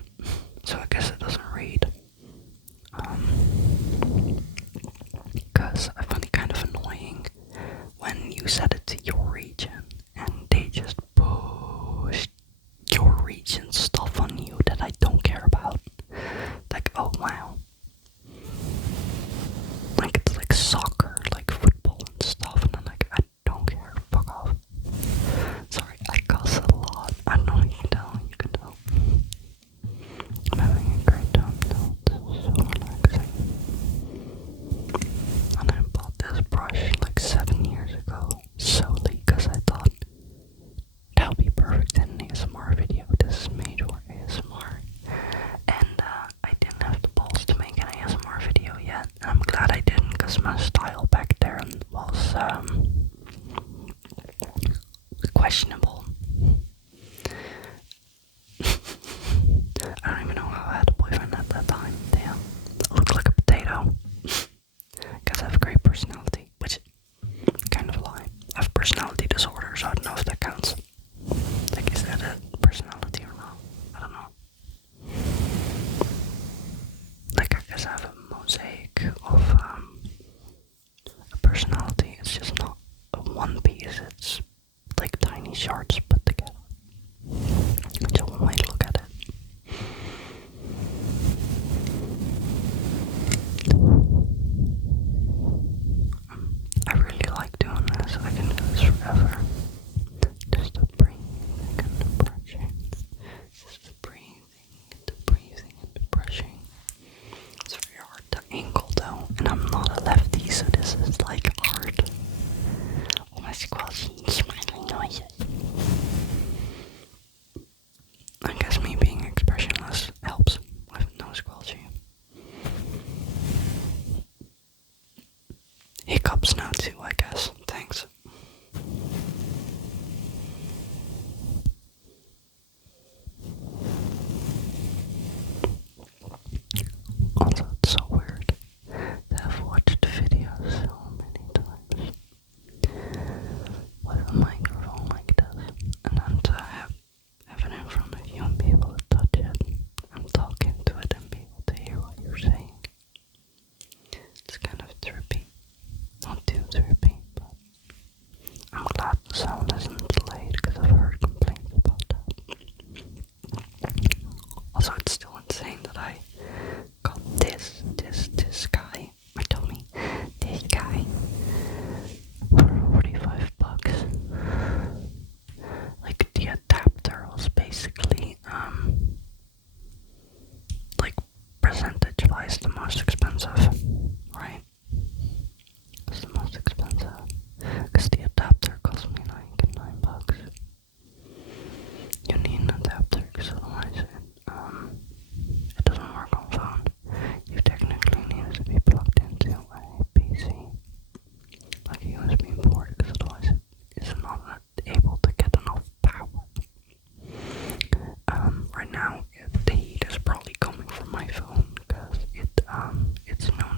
so I guess it doesn't read. Because I find it kind of annoying when you set it to your region and they just push your region stuff on you that I don't care about. Like, oh wow. Like, it's like soccer, like football and stuff, and I'm like, I don't care, fuck off. Sorry, I cuss a lot. I don't know if you can tell, I'm having a great time though, it's so relaxing. And I bought this brush like 7 years ago, solely because I thought that would be perfect in an ASMR video. This is made for ASMR. And I didn't have the balls to make an ASMR video yet. And I'm glad I didn't, because my style back there was questionable. I don't even know how I had a boyfriend at that time. Damn. I looked like a potato. Because I have a great personality, which kind of a lie. I have personality disorder, so I don't know if that counts. Like, is that a personality or not? I don't know. Like, I guess I have a mosaic of a personality. It's just not a one piece, it's like tiny shards put together. It's a one way to look at it. I really like doing this. I can do this forever. Just the breathing and the brushing. Just the breathing and the brushing. It's very hard to angle though, and I'm not a lefty, so this is like hard. Oh my squashy smiling noises. I guess me being expressionless helps with no squelching. Hiccups now too, I guess. Thanks. Also, it's so weird to have watched videos so many times with a microphone like this, and then to have it in front of you and be able to touch it and talk into it and be able to hear what you're saying. It's kind of trippy. Not too trippy, but I'm glad the sound isn't delayed because I've heard complaints about that. Also, it's still insane that I got this guy. I told me this guy for $45. Like, the adapter was basically like percentage wise the most expensive, right? It's the most expensive because the adapter cost me like $9. You need an adapter because otherwise it doesn't work on phone. You technically need it to be plugged into a PC, like a USB port, because otherwise it's not able to get enough power. Right now the heat is probably coming from my phone because it's known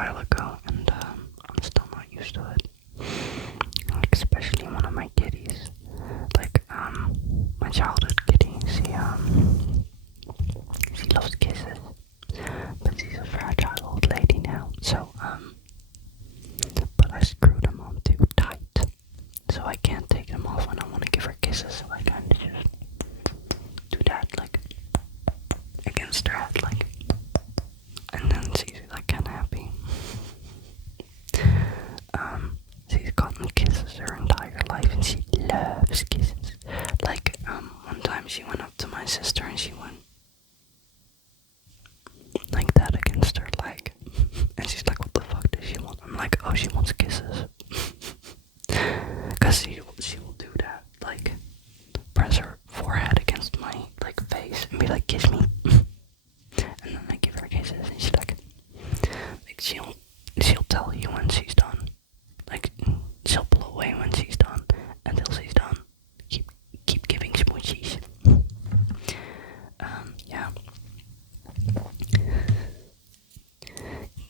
while ago, and I'm still not used to it. Like, especially one of my kitties. Like, my childhood kitty, she loves kisses. But she's a fragile old lady now, so, but I screwed them on too tight. So I can't take them off when I want to give her kisses, so I kind of just do that, like, against her head, like, and then she's, like, kind of happy. She's gotten kisses her entire life, and she loves kisses. Like, one time she went up to my sister, and she went like that against her leg, and she's like, what the fuck does she want? I'm like, oh, she wants kisses. Cause she will do that, like, press her forehead against my, like, face and be like, kiss me. And then I give her kisses, and she's like she'll tell you when she's done. Like, she'll blow away when she's done until she's done. Keep giving smoochies. Yeah.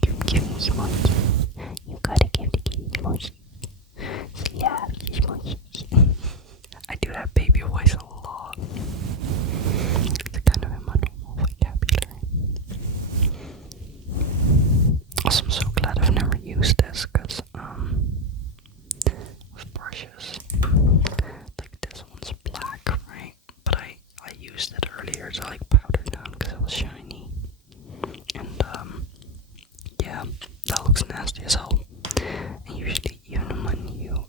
Keep giving smoochies. You gotta give the kitty smoochies. She loves the smoochies. I do that baby voice a lot. It's kind of in my normal vocabulary. Also, I'm so glad I've never used this, because, with brushes, like, this one's black, right? But I used it earlier to, like, powder down because it was shiny. And, yeah, that looks nasty as hell. And usually, even when you,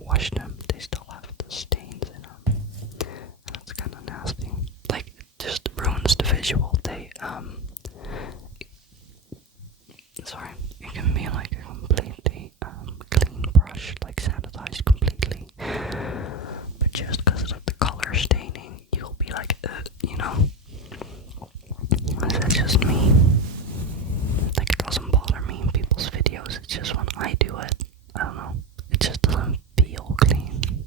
wash them, they still have the stains in them. And that's kind of nasty. Like, it just ruins the visual. Sorry, it can be like a completely, clean brush, like sanitized completely. But just because of the color staining, you'll be like, you know? Is that just me? Like, it doesn't bother me in people's videos, it's just when I do it, I don't know, it just doesn't feel clean.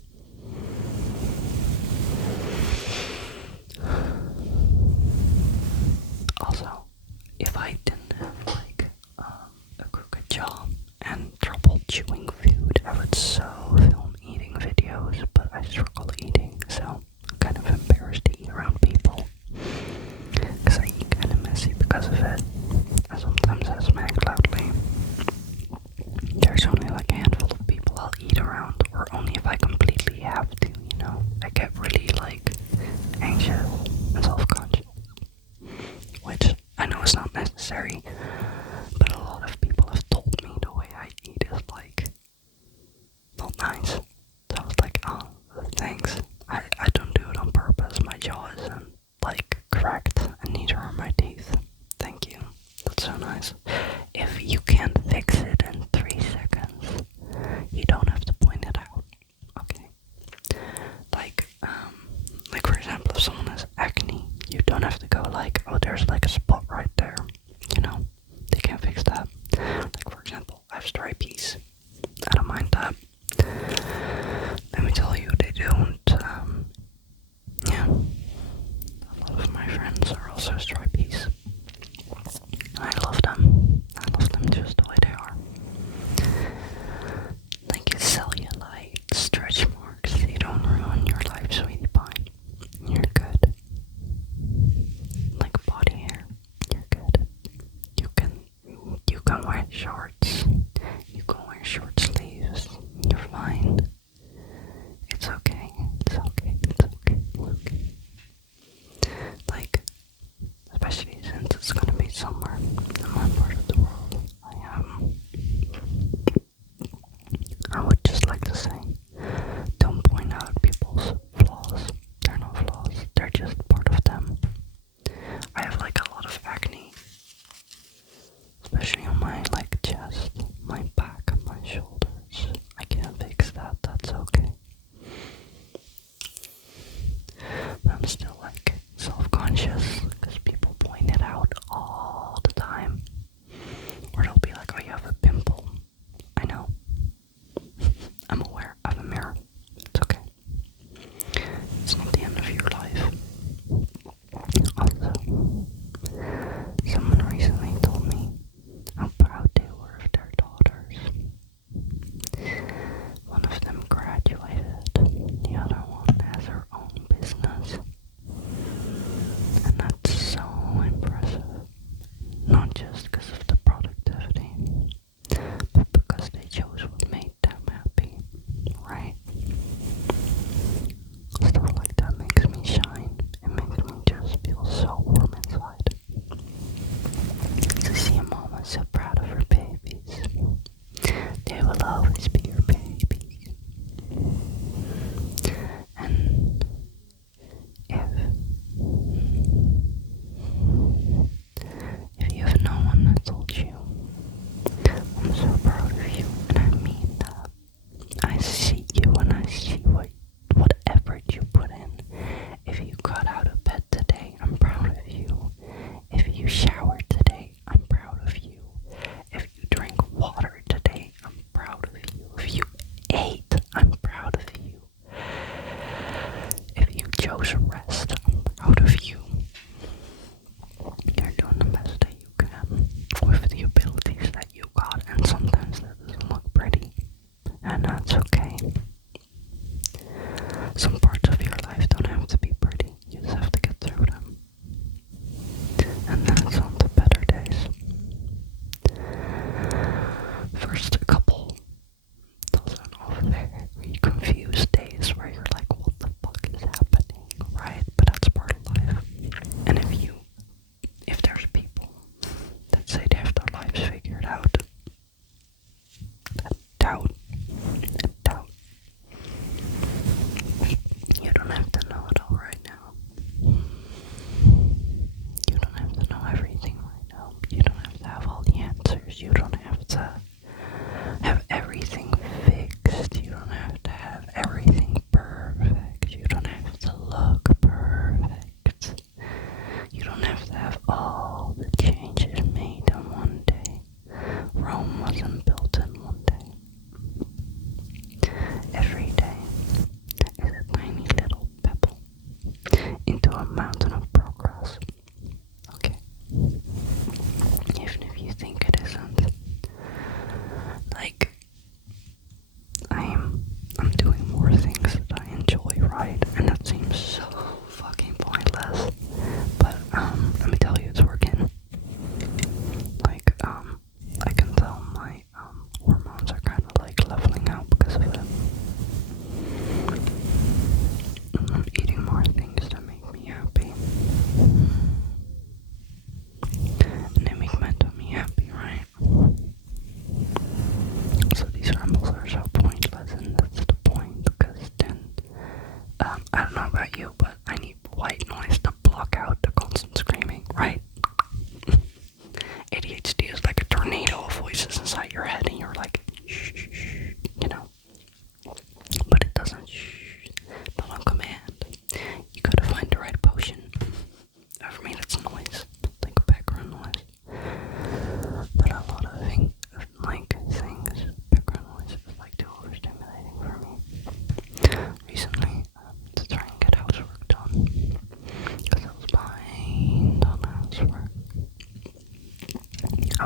Also, if I didn't have, like, a crooked jaw and trouble chewing food, I would so film eating videos, but I struggle eating, so I'm kind of embarrassed to eat around people. Because I eat kind of messy because of it. And sometimes I smack loudly. There's only like a handful of people I'll eat around, or only if I completely have to, you know? I get really, like, anxious and self-conscious. Which I know is not necessary, but a lot of people have told me the way I eat is, like, not nice. So I was like, oh, thanks. I don't do it on purpose. My jaw isn't, like, cracked, and neither are my teeth. Thank you. That's so nice. If you can't fix it in 3 seconds, you don't have to point it out. Okay? Like, for example, if someone has acne, you don't have to go like, oh, there's like a spot right there. You know? They can't fix that. Like, for example, I have stripies. I don't mind that. Let me tell you, they don't, yeah. A lot of my friends are also stripies. I love them. I love them just the way they are. Like cellulite, stretch marks, they don't ruin your life, sweetie pie. You're good. Like body hair, you're good. You can wear shorts. You can wear short sleeves. You're fine. It's okay. It's okay. It's okay. It's okay. Like, especially since it's gonna be summer in my part of the world, I would just like to say, don't point out people's flaws. They're not flaws. They're just part of them. I have like a lot of acne, especially on my like chest.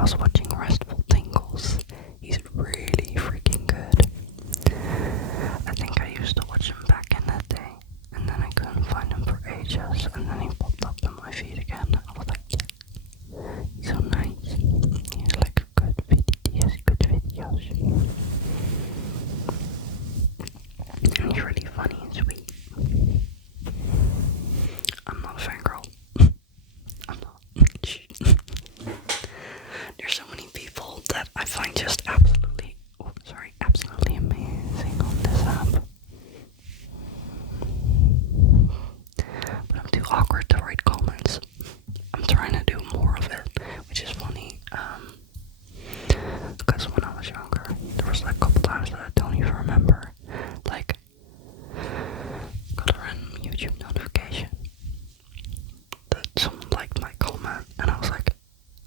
I was watching Restful Tingles. He's really freaking good. I think I used to watch him back in the day, and then I couldn't find him for ages, and then he popped up in my feed again. I was like, yeah, so nice. He's like a good video. He has good videos. And he's really funny and sweet. I'm not a fangirl. I'm not. There's so many people that I find just absolutely amazing on this app. But I'm too awkward to write comments. I'm trying to do more of it, which is funny. Because when I was younger, there was like a couple times that I don't even remember. Like, got a random YouTube notification that someone liked my comment, and I was like,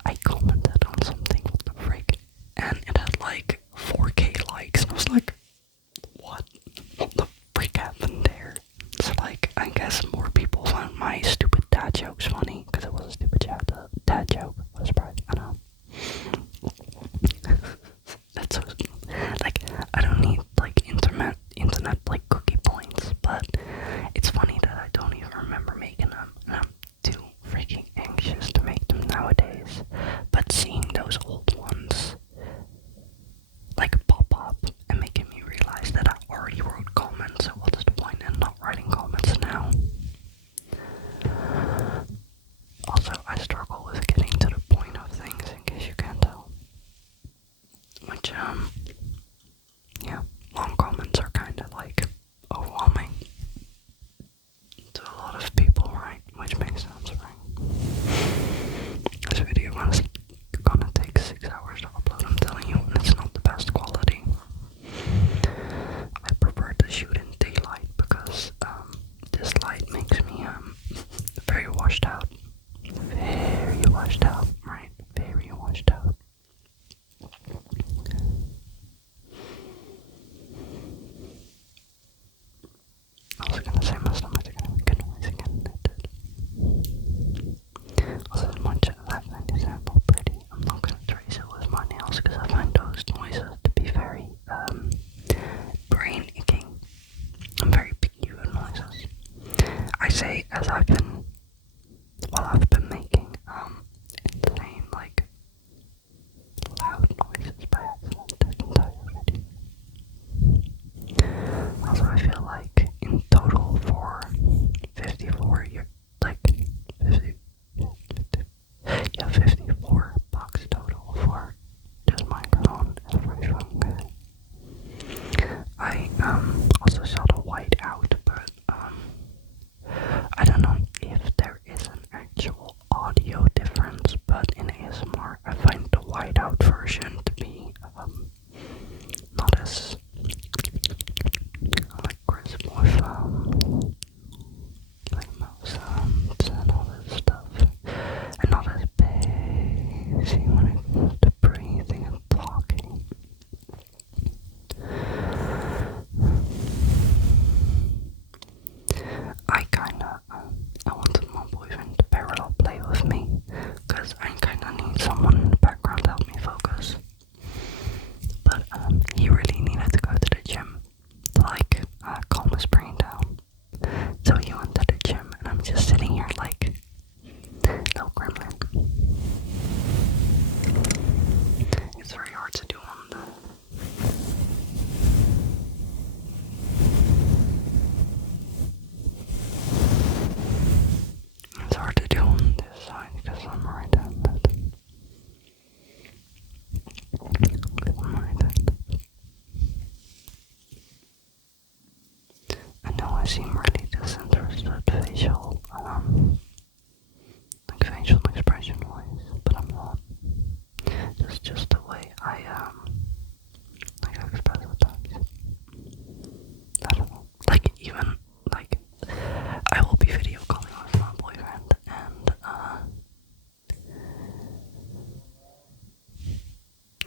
I commented on something, what the frick? And it had like 4K likes, and I was like, what the frick happened there? So like, I guess more people found my stupid dad jokes funny, because it was a stupid dad joke. I was surprised, I know. That's so, like, I don't need like internet like cookie points, but it's funny that I don't even remember making them, and I'm too freaking anxious to make them nowadays. But seeing those old ones like pop up and making me realize that I already wrote comments, so what's the point in not writing comments now? Also, I struggle with getting to the point of things, in case you can't tell. Which, yeah, long comments are kind of like overwhelming to a lot of people, right? Which makes sense, right? This video is gonna take 6 hours to upload, I'm telling you, and it's not the best quality. I prefer to shoot in daylight because this light makes me very washed out. Very washed out, right? Very washed out. I was gonna say my stomach's gonna be good noise again, it did. Also, as much as I find this apple pretty, I'm not gonna trace it with my nails because I find those noises to be very brain aching. I'm very picky with noises. I say as I've been making insane like loud noises by accident this entire video. Also, I feel like in total for 54 years, like 54 bucks total for this microphone is pretty fucking good. I also saw the white out, but I don't know if there is an actual audio difference, but in ASMR I find the whiteout version to be not as like crisp with like mouse sounds and all that stuff, and not as bassy when it comes to breathing and talking. I wanted my boyfriend to parallel play with me, because I kinda need someone in the background to help me focus. But he really needed to go to the gym to like calm his brain down. So he went to the gym, and I'm just sitting here like no gremlin. It's very hard to do on the It's hard to do on this side because I'm right-handed. I know I seem really disinterested facial expression wise, but I'm not. It's just the way I express at times. I don't know. Like even like I will be video calling with my boyfriend, and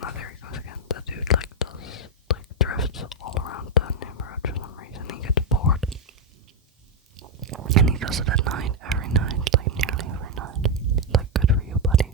oh, there he goes again. That dude like does like drifts all around the neighborhood for some reason. He gets bored, and he does it at night, every night, like nearly every night. Like, good for you, buddy.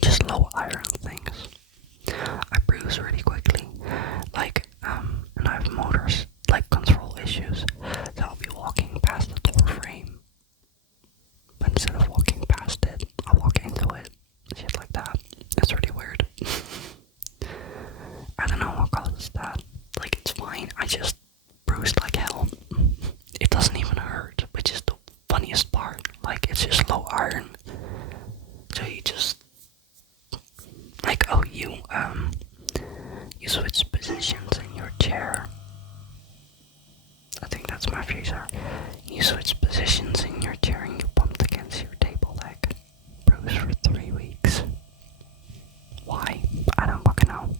just low iron things. I bruise really quickly, and I have motors, control issues, so I'll be walking past the door frame, but instead of walking past it, I'll walk into it, shit like that. It's really weird. I don't know what causes that. It's fine, I just bruised like hell. It doesn't even hurt, which is the funniest part. It's just low iron. So you just, you switch positions in your chair. I think that's my freezer. You switch positions in your chair and you bumped against your table leg. Bruise for 3 weeks. Why? I don't fucking know.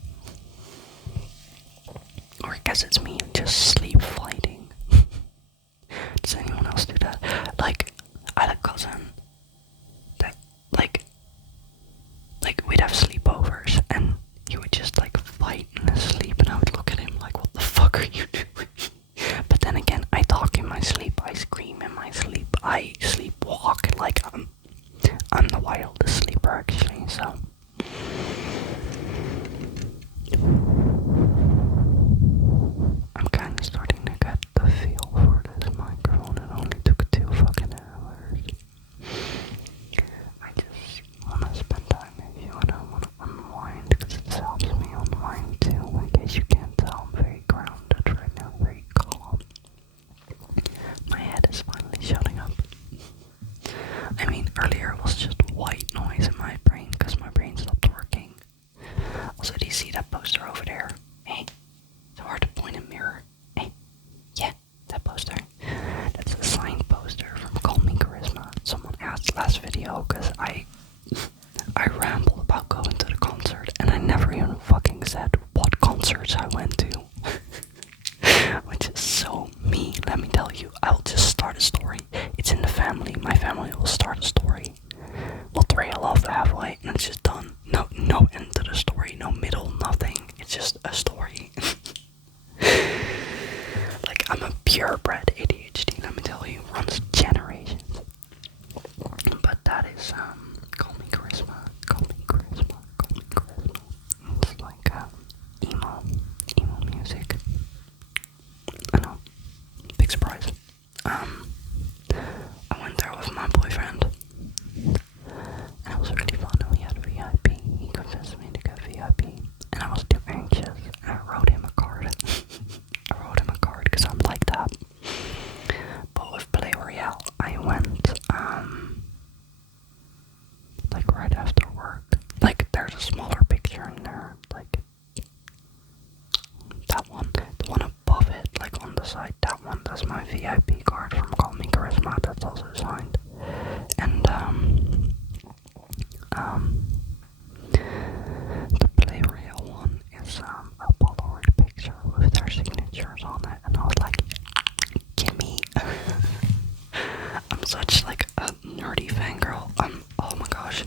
Or I guess it's me just sleep fighting. Does anyone else do that? I had a cousin that, we'd have sleepovers and he would just, fight in his sleep, and I would look at him like, what the fuck are you doing? But then again, I talk in my sleep, I scream in my sleep, I sleepwalk, I'm the wildest sleeper, actually, so. I'm kinda starting to get the feel for this microphone. It only took 2 fucking hours. I just wanna spend time with you, and I wanna unwind, because it helps me unwind too. In case you can't tell, I'm very grounded right now, very calm. My head is finally shutting up. I mean, earlier it was just white noise in my brain, because my brain stopped working. Also, do you see that poster over there? Hey, it's hard to point a mirror. Hey, yeah, that poster. That's a signed poster from Call Me Charisma. Someone asked last video, because I rambled about going to the concert, and I never even fucking said what concerts I went to. Which is so me, let me tell you. I'll just start a story. It's in the family. My family will start a story. We'll trail off halfway, and it's just done. No end to the story, no middle, nothing. It's just a story. I'm a purebred ADHD, let me tell you. Runs generations. But that is, Call Me Charisma. Call Me Charisma. Call Me Charisma. It's emo music. I know, big surprise. I went there with my boyfriend, and it was really fun, and we had VIP. He convinced me to get VIP, and I was too anxious, and I wrote him a card. Because I'm like that. But with Play Royale, I went, right after work. There's a smaller picture in there, that one, the one above it, on the side, that one, that's my VIP card from Call Me Charisma, that's also signed. And, the Play Royale one is, a Polaroid picture with their signatures on it, and I was like, gimme. I'm such, a nerdy fangirl. Oh my gosh,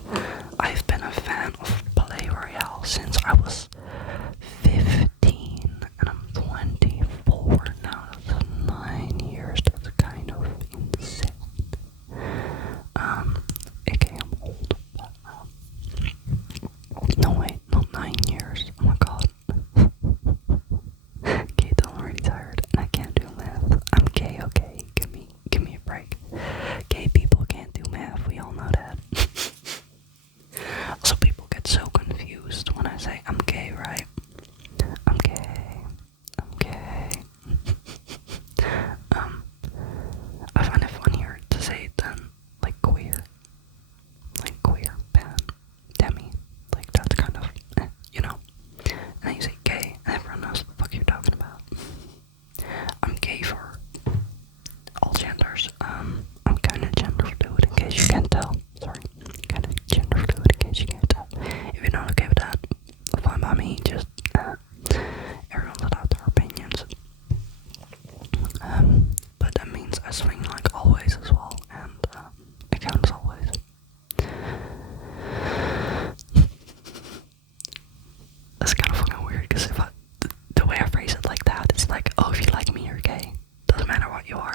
I've been a fan of Play Royale since I was 15, and I'm 24 now. That's 9 years. That's kind of insane. AKA I'm old, but, no wait, not 9 years. Oh my god. Okay, I'm already tired, and I can't do math. I'm gay, okay? Give me a break. Gay people can't do math, we all know that. Also, people get so confused when I say I'm gay, right? I'm gay. I'm gay. I find it funnier to say it than, queer. Queer, pan, demi. That's kind of, And then you say gay, and everyone knows what the fuck you're talking about. I'm gay for all genders. I'm kind of gender fluid, in case you can't tell. Sorry, kind of gender fluid, in case you can't tell. If you're not okay with that, fine by me. Just everyone's allowed their opinions. But that means I swing always as well, and it counts always. That's kind of fucking weird, because if the way I phrase it like that, it's oh, if you like me, you're gay. Doesn't matter what you are.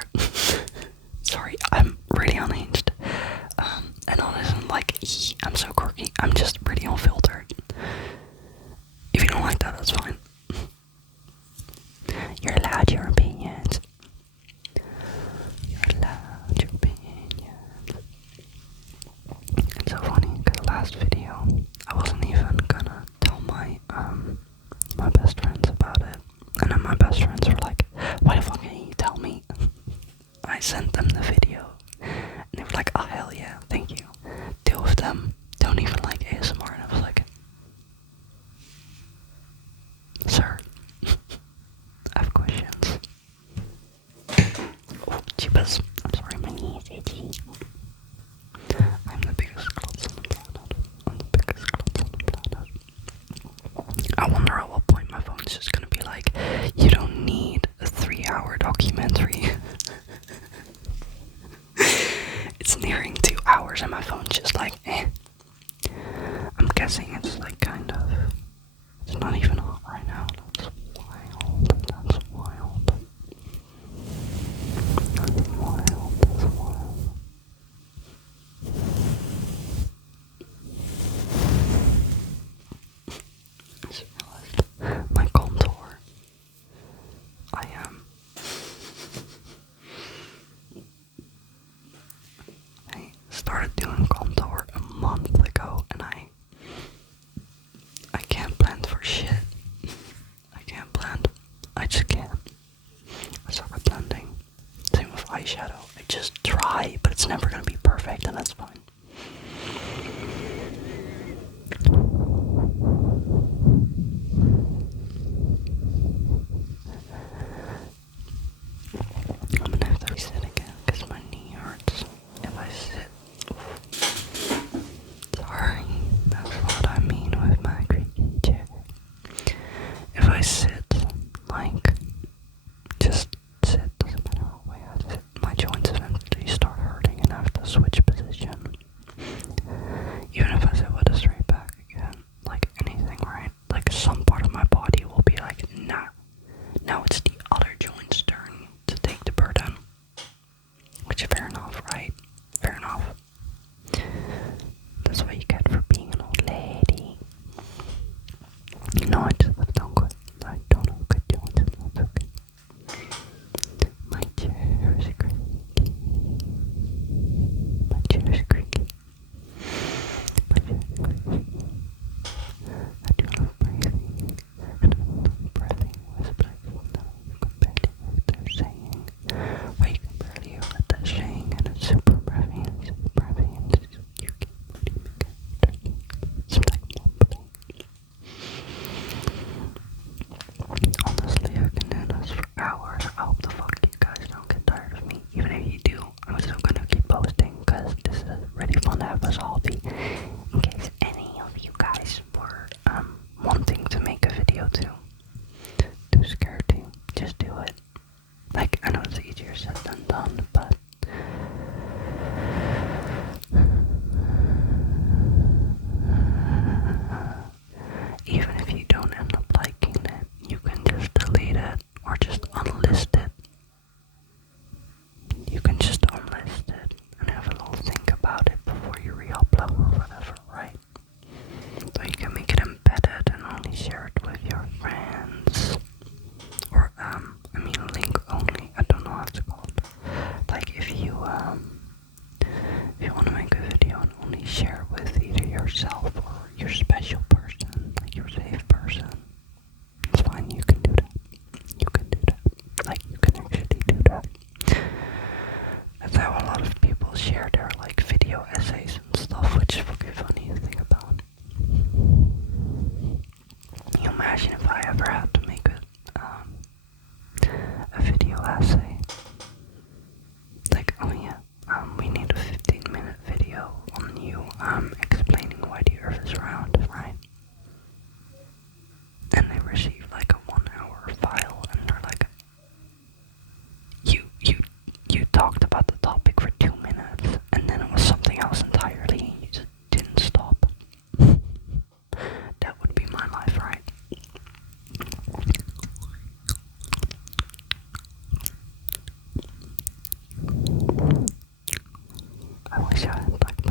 Sorry, I'm really unhinged. And like, I'm so quirky. I'm just pretty unfiltered. If you don't like that, that's fine. You're allowed your opinions. You're allowed your opinions. It's so funny, because last video, I wasn't even gonna tell my best friends about it. And then my best friends were like, why the fuck didn't you tell me? I sent them the video. And they were like, oh hell yeah, thank you. Two of them don't even like ASMR. And I was like, sir, I have questions. Oh, jeepers. I'm sorry, my knee is itchy. I'm the biggest klutz on the planet. I'm the biggest klutz on the planet. I wonder at what point my phone's just gonna be like, you don't need a 3-hour documentary. It's nearing 2 hours and my phone's just like, eh. I'm guessing it's like kind of, it's not even hot right now. That's wild. That's wild. That's wild. That's wild. I just realized my contour. I started doing contour a month ago and I can't blend for shit. I can't blend. I just can't. I suck at blending. Same with eyeshadow. I just try, but it's never gonna be perfect, and that's fine. I'm gonna have to reset again because my knee hurts if I sit. Sorry, that's what I mean with my creaky chair. If I sit, like, just sit, doesn't matter what way I sit, my joints eventually start hurting and I have to switch position. Even if I sit with a straight back again, like anything, right? Like some part of my body will be like, nah. Now it's the other joint's turn to take the burden. Which, fair enough, right? Fair enough. That's what you get for being an old lady. No, I just don't good. I don't have good joints, and that's okay. My chair is creaky. My chair is creaky. My chair is creaky. I do love breathing. And I love breathing with people. No, you can barely hear what they're saying. Well, you can barely hear what they're saying, and it's super breathy, and it's super breathy, and it's just, you can't really make it. It's like mumbling. Honestly, I can do this for hours. I hope the fuck you guys don't get tired of me. Even if you do, I'm still gonna keep posting because this is really fun to have as a hobby. In case any of you guys were wanting to make a video too. Too scared to, just do it. Like, I know it's easier said than done, but even if you don't end up liking it, you can just delete it or just unlist it. You can just unlist it and have a little think about it before you re-upload or whatever, right? So you can make it embedded and only share it with your friends. Or, link only. I don't know how it's called. Like, if you want to make a video and only share with either yourself or your special person, like your safe person, it's fine, you can do that. You can do that. Like, you can actually do that. That's how a lot of people share their, like, video essays and stuff, which is fucking funny to think about. Can you imagine if I ever had to make a video essay? Like, oh yeah, we need a 15-minute video on you explaining why the earth is round, right? And they receive like a 1-hour file and they're like, you talked about the topic for 2 minutes and then it was something else entirely and you just didn't stop. That would be my life, right? I wish I had like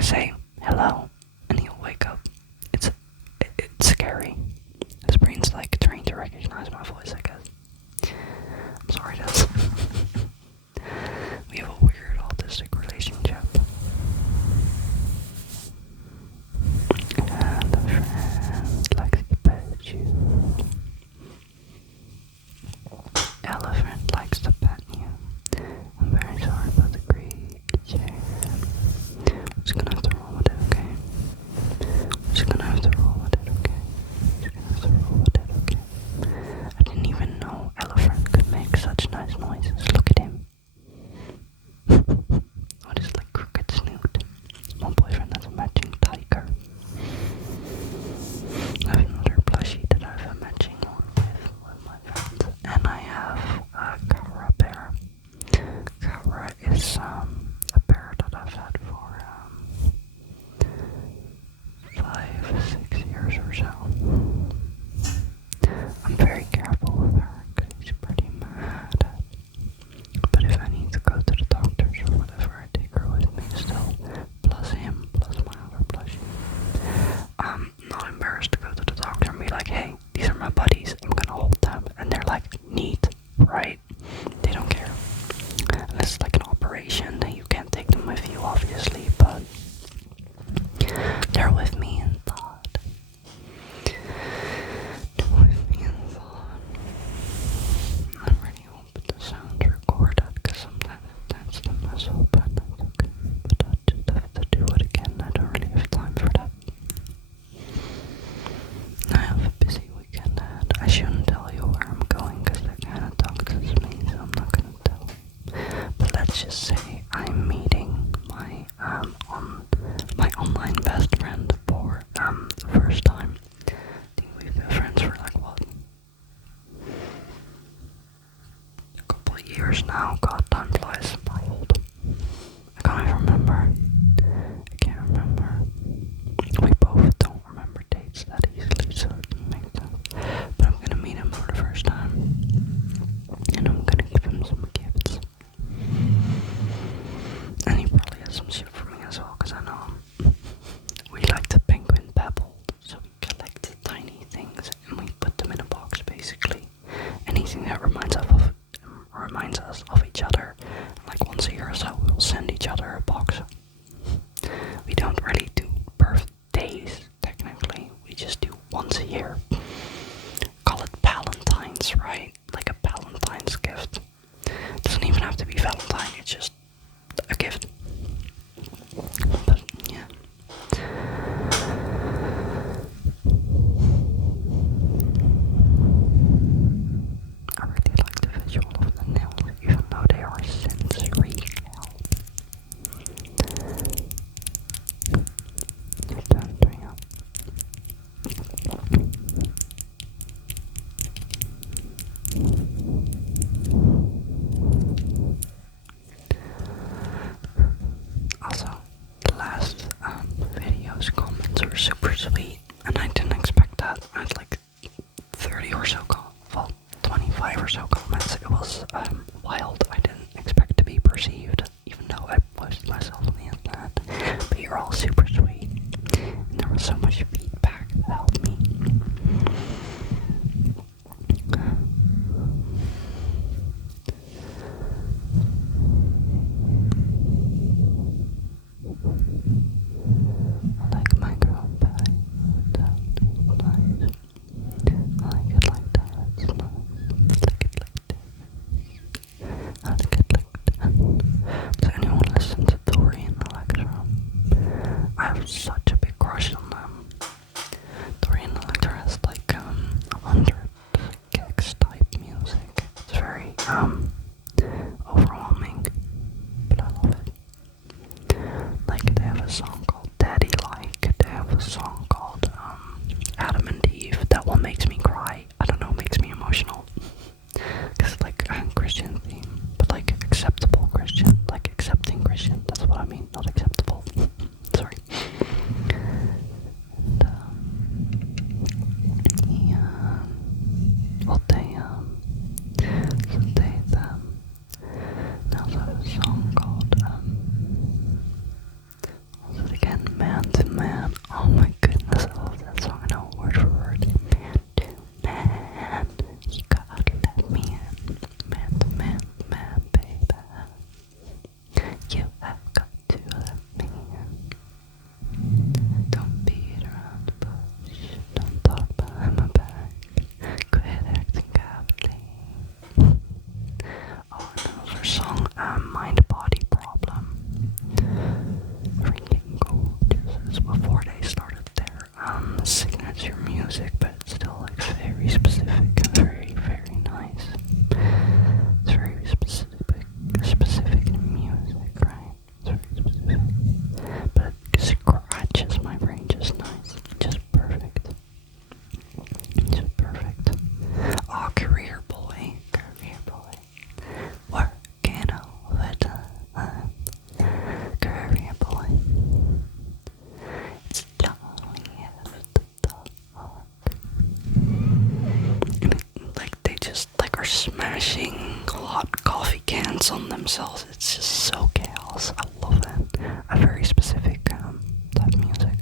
I say hello, and he'll wake up. It's scary. His brain's like trying to recognize my voice, I guess. I'm sorry, that's we have a weird autistic relationship. And a friend likes to pet you. Elephant likes to pet you. I'm very sorry about the creature. I'm just gonna have to roll with it, okay? I'm just gonna have to roll with it, okay? I'm just gonna have to roll with it, okay? I didn't even know elephant could make such nice noises. Look at him. What is like crooked snoot? My boyfriend has a matching tiger. I have another plushie that I have a matching one with my friends. And I have a Kara bear. Kara is a bear that I've had for 5-6 years or so. I'm very careful with her because she's pretty mad. But if I need to go to the doctors or whatever, I take her with me still. Plus him, plus my other plushie. I'm not embarrassed to go to the doctor and be like, hey, these are my buddies, I'm gonna hold them. And they're like, neat, right? They don't care. Unless it's like an operation, then you can't take them with you, obviously, but they're with me in thought. They're with me in thought. I really hope the sound's recorded, because sometimes it tends to mess up, and that's okay. But I just have to do it again. I don't really have time for that. I have a busy weekend ahead. I shouldn't tell you where I'm going, because that kind of taxes me, so I'm not gonna tell. But let's just say I'm meeting my my online best friend for the first time. I think we've been friends for like what? A couple of years now. God, time flies. I'm old. I can't even remember. I can't remember. We both don't remember dates that easily, so it doesn't make sense. But I'm gonna meet him for the first time. And I'm gonna give him some gifts. And he probably has some shit for me as well, because I know him. We like to penguin pebble, so we collect tiny things and we put them in a box, basically. Anything that reminds us of each other. Like once a year or so, we'll send each other a box. We don't really do birthdays, technically. We just do once a year. Call it Valentine's, right? Like a Valentine's gift. It doesn't even have to be Valentine, it's just a gift. But yeah. I really like the visual of the nails, even though they are sensory now. You're done doing it. dance on themselves. It's just so chaos. I love it. A very specific type of music.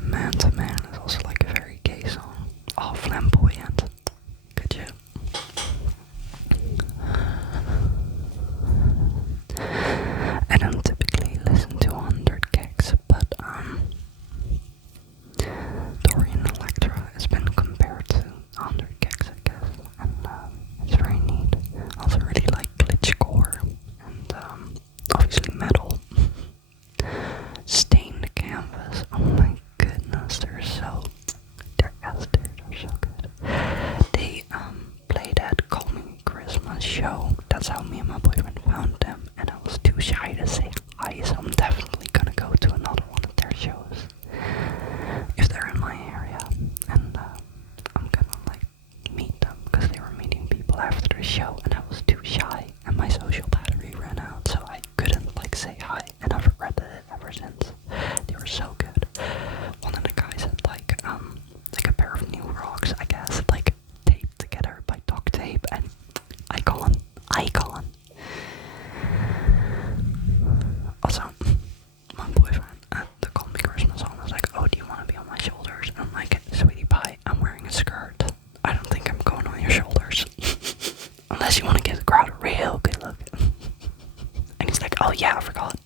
Man to Man is also like a very gay song. Oh, flamboyant. Could you? I don't typically listen to 100 gigs, but Dorian Electra has been compared to 100 gigs, I guess, and it's very neat. I also really like glitchcore and obviously metal. Stained Canvas, oh my goodness, they're so good. They played at Call Me Christmas show. That's how me and my boyfriend found them, and I was too shy to say hi, so I'm definitely gonna go to another one of their shows if they're in my area, and I'm gonna like meet them because they were meeting people after the show, and I was too shy, and my social battery ran out, so I couldn't like say hi, and I've regretted it ever since. They were so good. One of the guys had like a pair of new rocks, I guess, like taped together by duct tape, and icon. Also, my boyfriend at the Call Me Christmas song was like, "Oh, do you want to be on my shoulders?" And I'm like, "Sweetie pie, I'm wearing a skirt. I don't think I'm going on your shoulders, unless you want to give the crowd a real good look." And he's like, "Oh yeah, I forgot."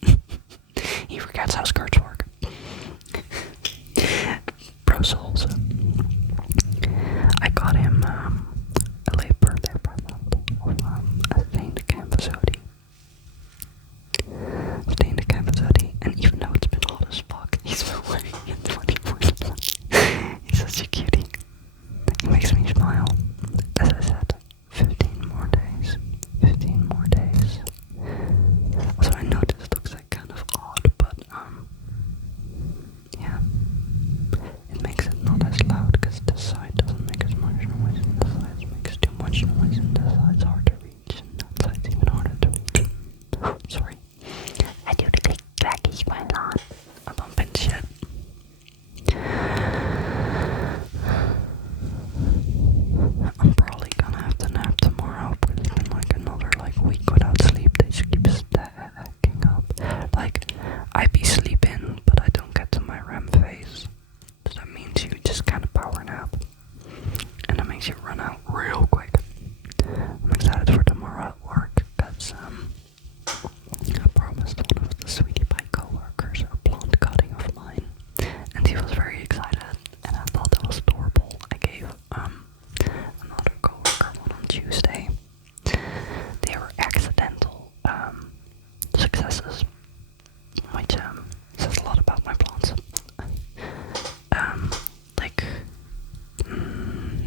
He forgets how skirts work. Pro Souls. I got him a late birthday present of a stained canvas hoodie. Stained canvas hoodie, and even though it's been hot as fuck, he's been wearing it 24/7. He's such a cutie. He makes me smile. As I said, 15 more days. 15 more days. Also, I know this looks like kind of odd, but yeah. It makes it not as loud because this side doesn't make as much noise, and this side makes too much noise, and this side's hard to reach, and that side's even harder to reach. Sorry. I do the click clackies quite a lot. I bump into shit. I'm probably gonna have to nap tomorrow. It's been like another week without sleep. They just keep stacking up. Like, I be sleeping, but I don't get to my REM phase. So that means you just kind of power nap, and that makes you run out real quick. I'm excited for tomorrow at work because I promised one of the Sweetie Pie co-workers a blonde cutting of mine, and he was very excited, and I thought that was adorable. I gave another co-worker one on Tuesday. They were accidental successes, which says a lot about my blondes.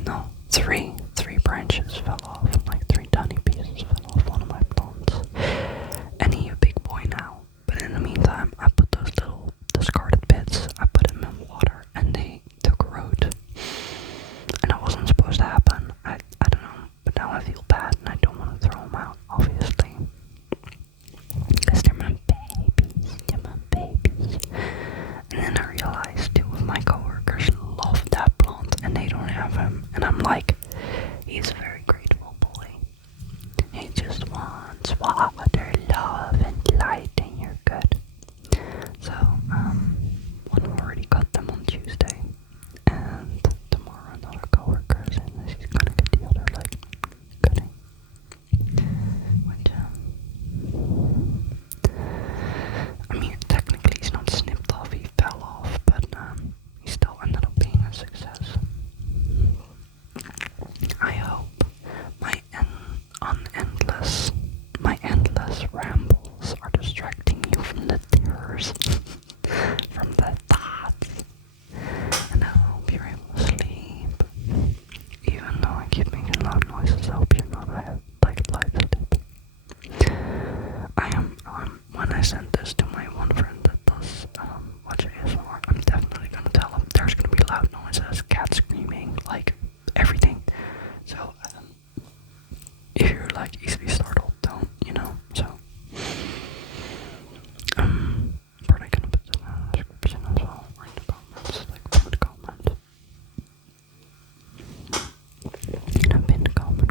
No, three branches fell off, and like 3 tiny pieces fell off one of my blondes. And he's a big boy now, but in the meantime, I put those little discarded bits, I put them in water, and they took root. And that wasn't supposed to happen. I don't know, but now I feel bad, and I don't want to throw them out, obviously. Because they're my babies. And then I realized 2 of my coworkers love that plant, and they don't have him. And I'm like, he's a very grateful boy. He just wants water, love, and light, and you're good. So, one already got them on Tuesday, and tomorrow another coworker is in, and she's gonna get the other cutting. Which, I mean, technically he's not snipped off, he fell off, but he still ended up being a success. I hope my endless rambles are distracting you from the terrors, from the thoughts, and I hope you're able to sleep. Even though I keep making loud noises, I hope you're not light asleep. When I sent this to my one friend that does watch ASMR, I'm definitely gonna tell him there's gonna be loud noises, cats screaming, like everything. So if you're easily startled, don't, so probably gonna put this in the description as well, or in the comments, pinned comment. In a pinned comment.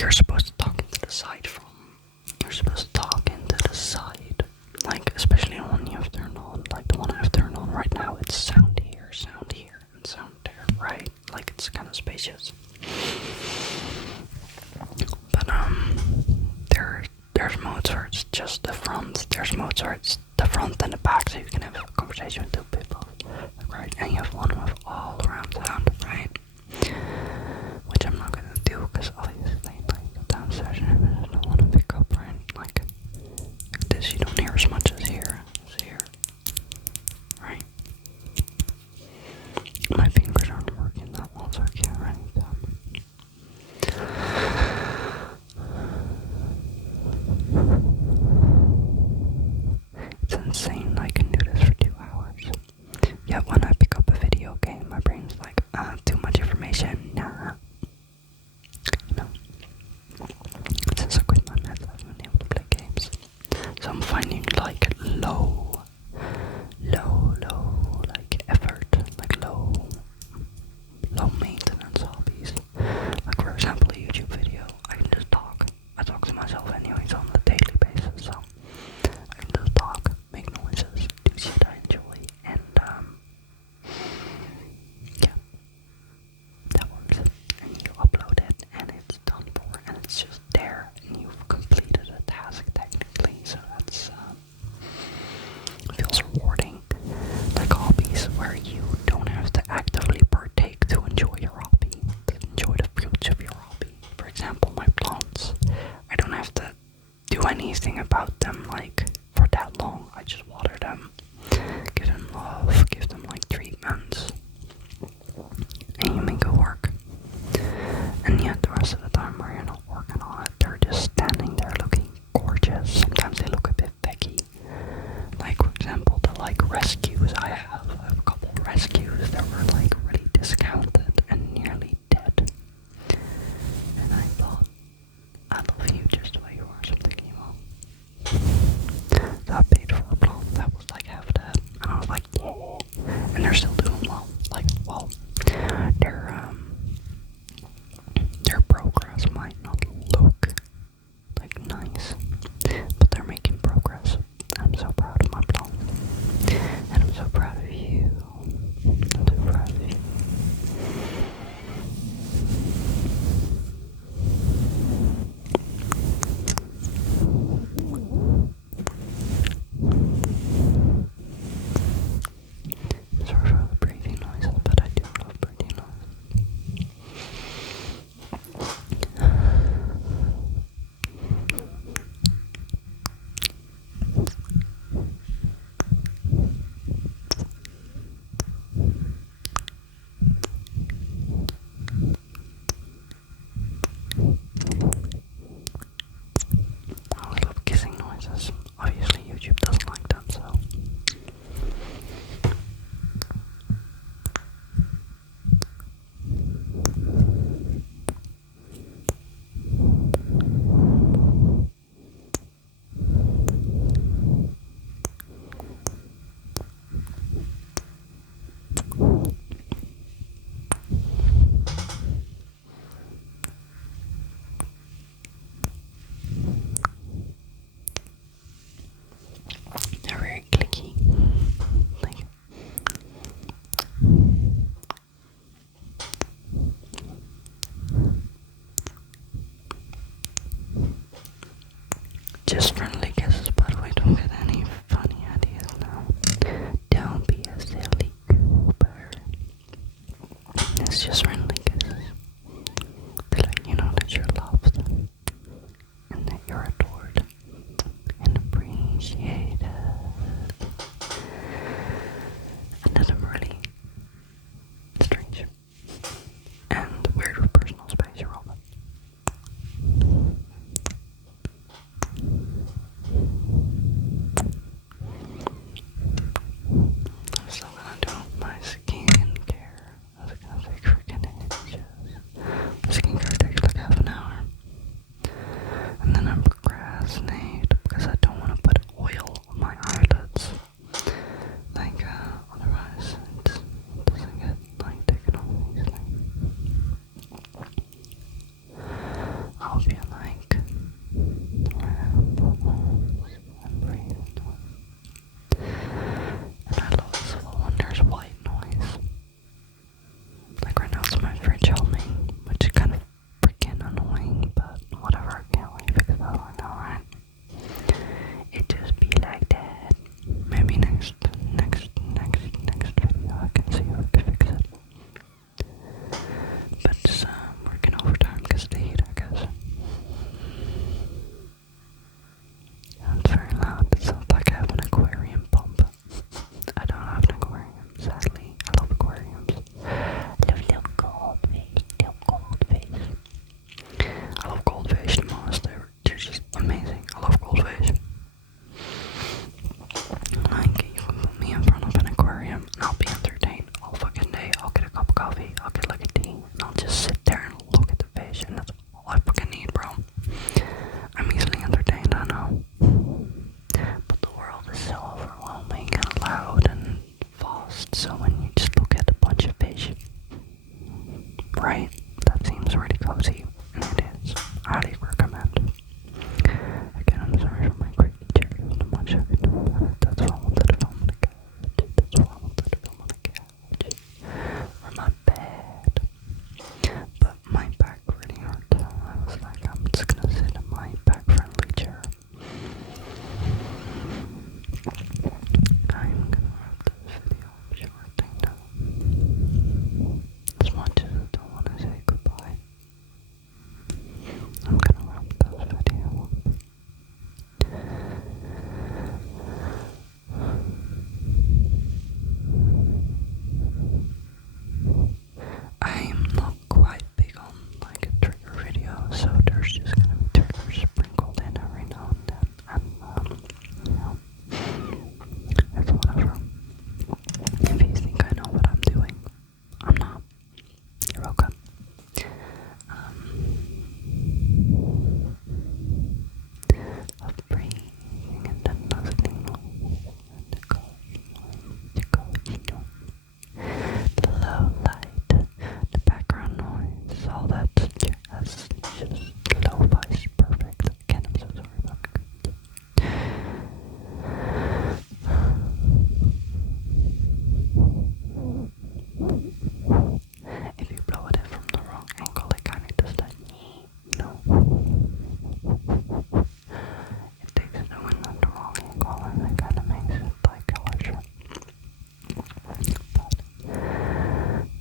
you're supposed to talk into the side from. You're supposed to talk into the side, like especially the one you have turned on. Like the one I have turned on right now, it's sound here, and sound there, right? Like it's kind of spacious. But there's modes where it's just the front. There's modes where it's the front and the back, so you can have a conversation with two people, right? And you have one with all around sound, right? Which I'm not gonna do because obviously, like downstairs, I don't want to pick up, right? Like this, you don't hear as much as here, right? My fingers aren't working that well, so I can't write it down. It's insane. I can do this for 2 hours. Yet when I pick up a video game, my brain's like, too much information. Nah. You know. Since I quit my meds, I haven't been able to play games. So I'm finding like low like effort, like low maintenance hobbies. Like for example, a YouTube video. I can just talk. I talk to myself anyways on a daily basis, so I can just talk, make noises, do shit I enjoy, and yeah, that works. And you upload it, and it's done for, and it's just there, and you've completed a task technically. So that's feels rewarding. Like hobbies where you don't have to actively partake to enjoy your hobby, to enjoy the fruits of your hobby. For example, my plants, I don't have to do anything about them like for that long. I just water them, give them love, give them like treatments, and you make it work. And yet the rest of the time where you're not working on it, they're just standing there looking gorgeous. Sometimes they look a bit tacky. Like for example, the like rescues I have a couple of rescues that were like really discounted and nearly dead. And I thought, I love you just the way you are, something emo. So I paid for a plant that was like half dead. And I was like, yeah. And they're still doing well. Like, well, their progress might not look like nice, but they're making progress. I'm so proud of my plant. And I'm so proud of you. I'm so proud of you. Sorry for the breathing noises, but I do love breathing noises. I love kissing noises. Obviously YouTube doesn't like them, so they're very clicky. Like, just friendly kisses, by the way. Don't get any funny ideas now. Don't be a silly goober. It's just friendly kisses to let you know that you're loved and that you're adored and appreciated. And that's really strange and weird with personal space, you're all. cozy, and it is. Highly recommend. Again, I'm sorry for my creepy chair. There's not much I can do about it. That's why I wanted to film on the couch. That's why I wanted to film on the couch. Or my bed. But my back really hurt. I was like, I'm just gonna sit in my back-friendly chair. I'm gonna wrap this video up short, I know. As much as I don't want to say goodbye, I'm gonna wrap this video up. I'm not quite big on like a trigger video, so there's just gonna be triggers sprinkled in every now and then, and you know, it's whatever. If you think I know what I'm doing, I'm not. You're welcome. Of breathing and then nothing and the low light, the background noise, all that jazz, just lo-fi is perfect. Again, I'm so sorry about it. If you blow it in from the wrong angle, it kind of does that, you know. It takes the wind on the wrong angle and it kind of makes it like electric. But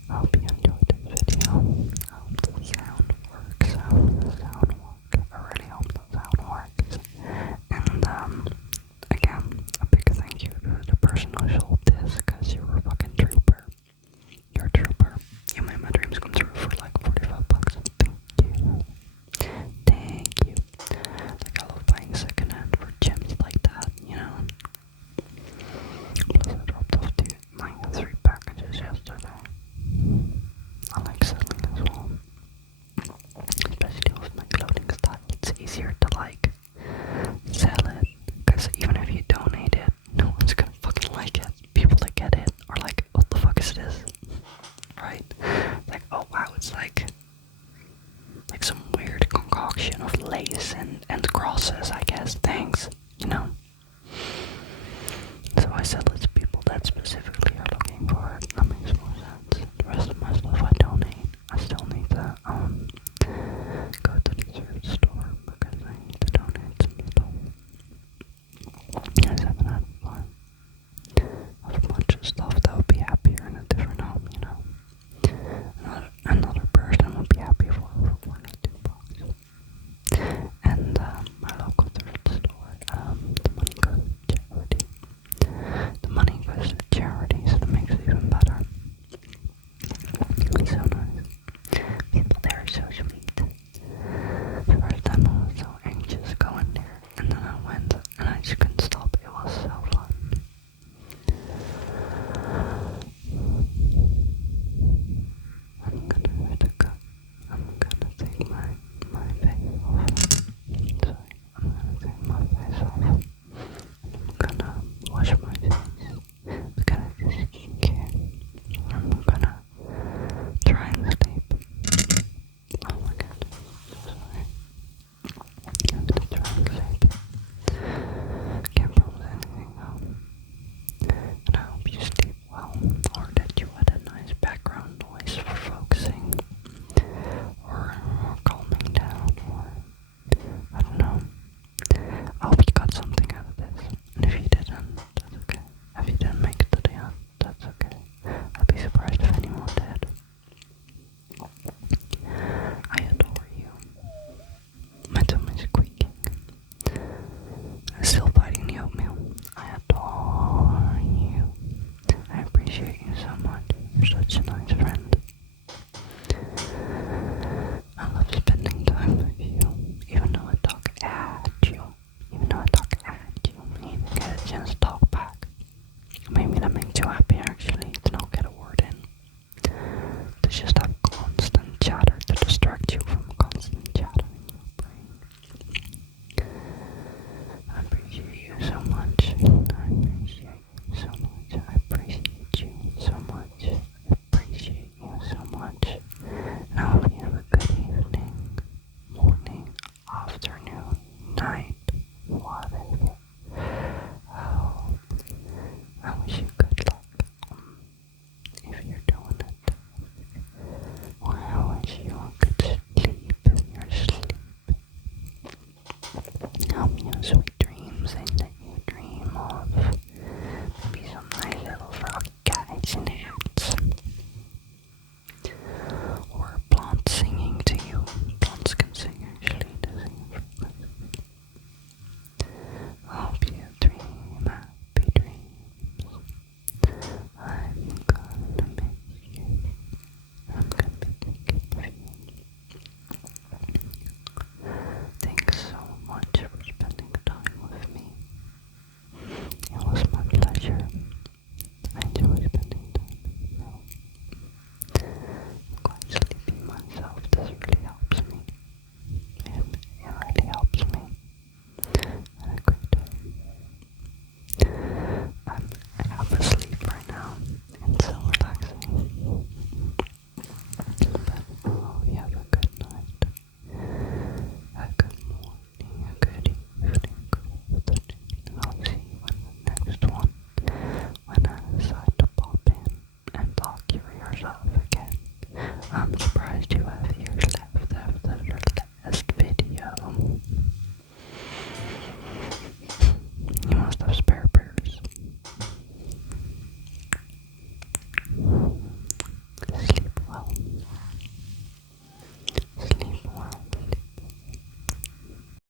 I hope you enjoyed this video. I hope the sound works. I hope the sound works. I really hope the sound works. And again, a big thank you to the person who sold this, because you're a fucking trooper. You're a trooper. You made my dreams come true for like $45. Thank you. Thank you. Like, I love buying secondhand for gems like that, you know. Plus, I dropped off my 3 packages yesterday. I like selling as well. Especially with my clothing style. It's easier to like sell it, because even if you donate it, no one's gonna fucking like it. People that get it are like, what the fuck is this? Right? Like, oh wow, it's like some weird concoction of lace and crosses, I guess.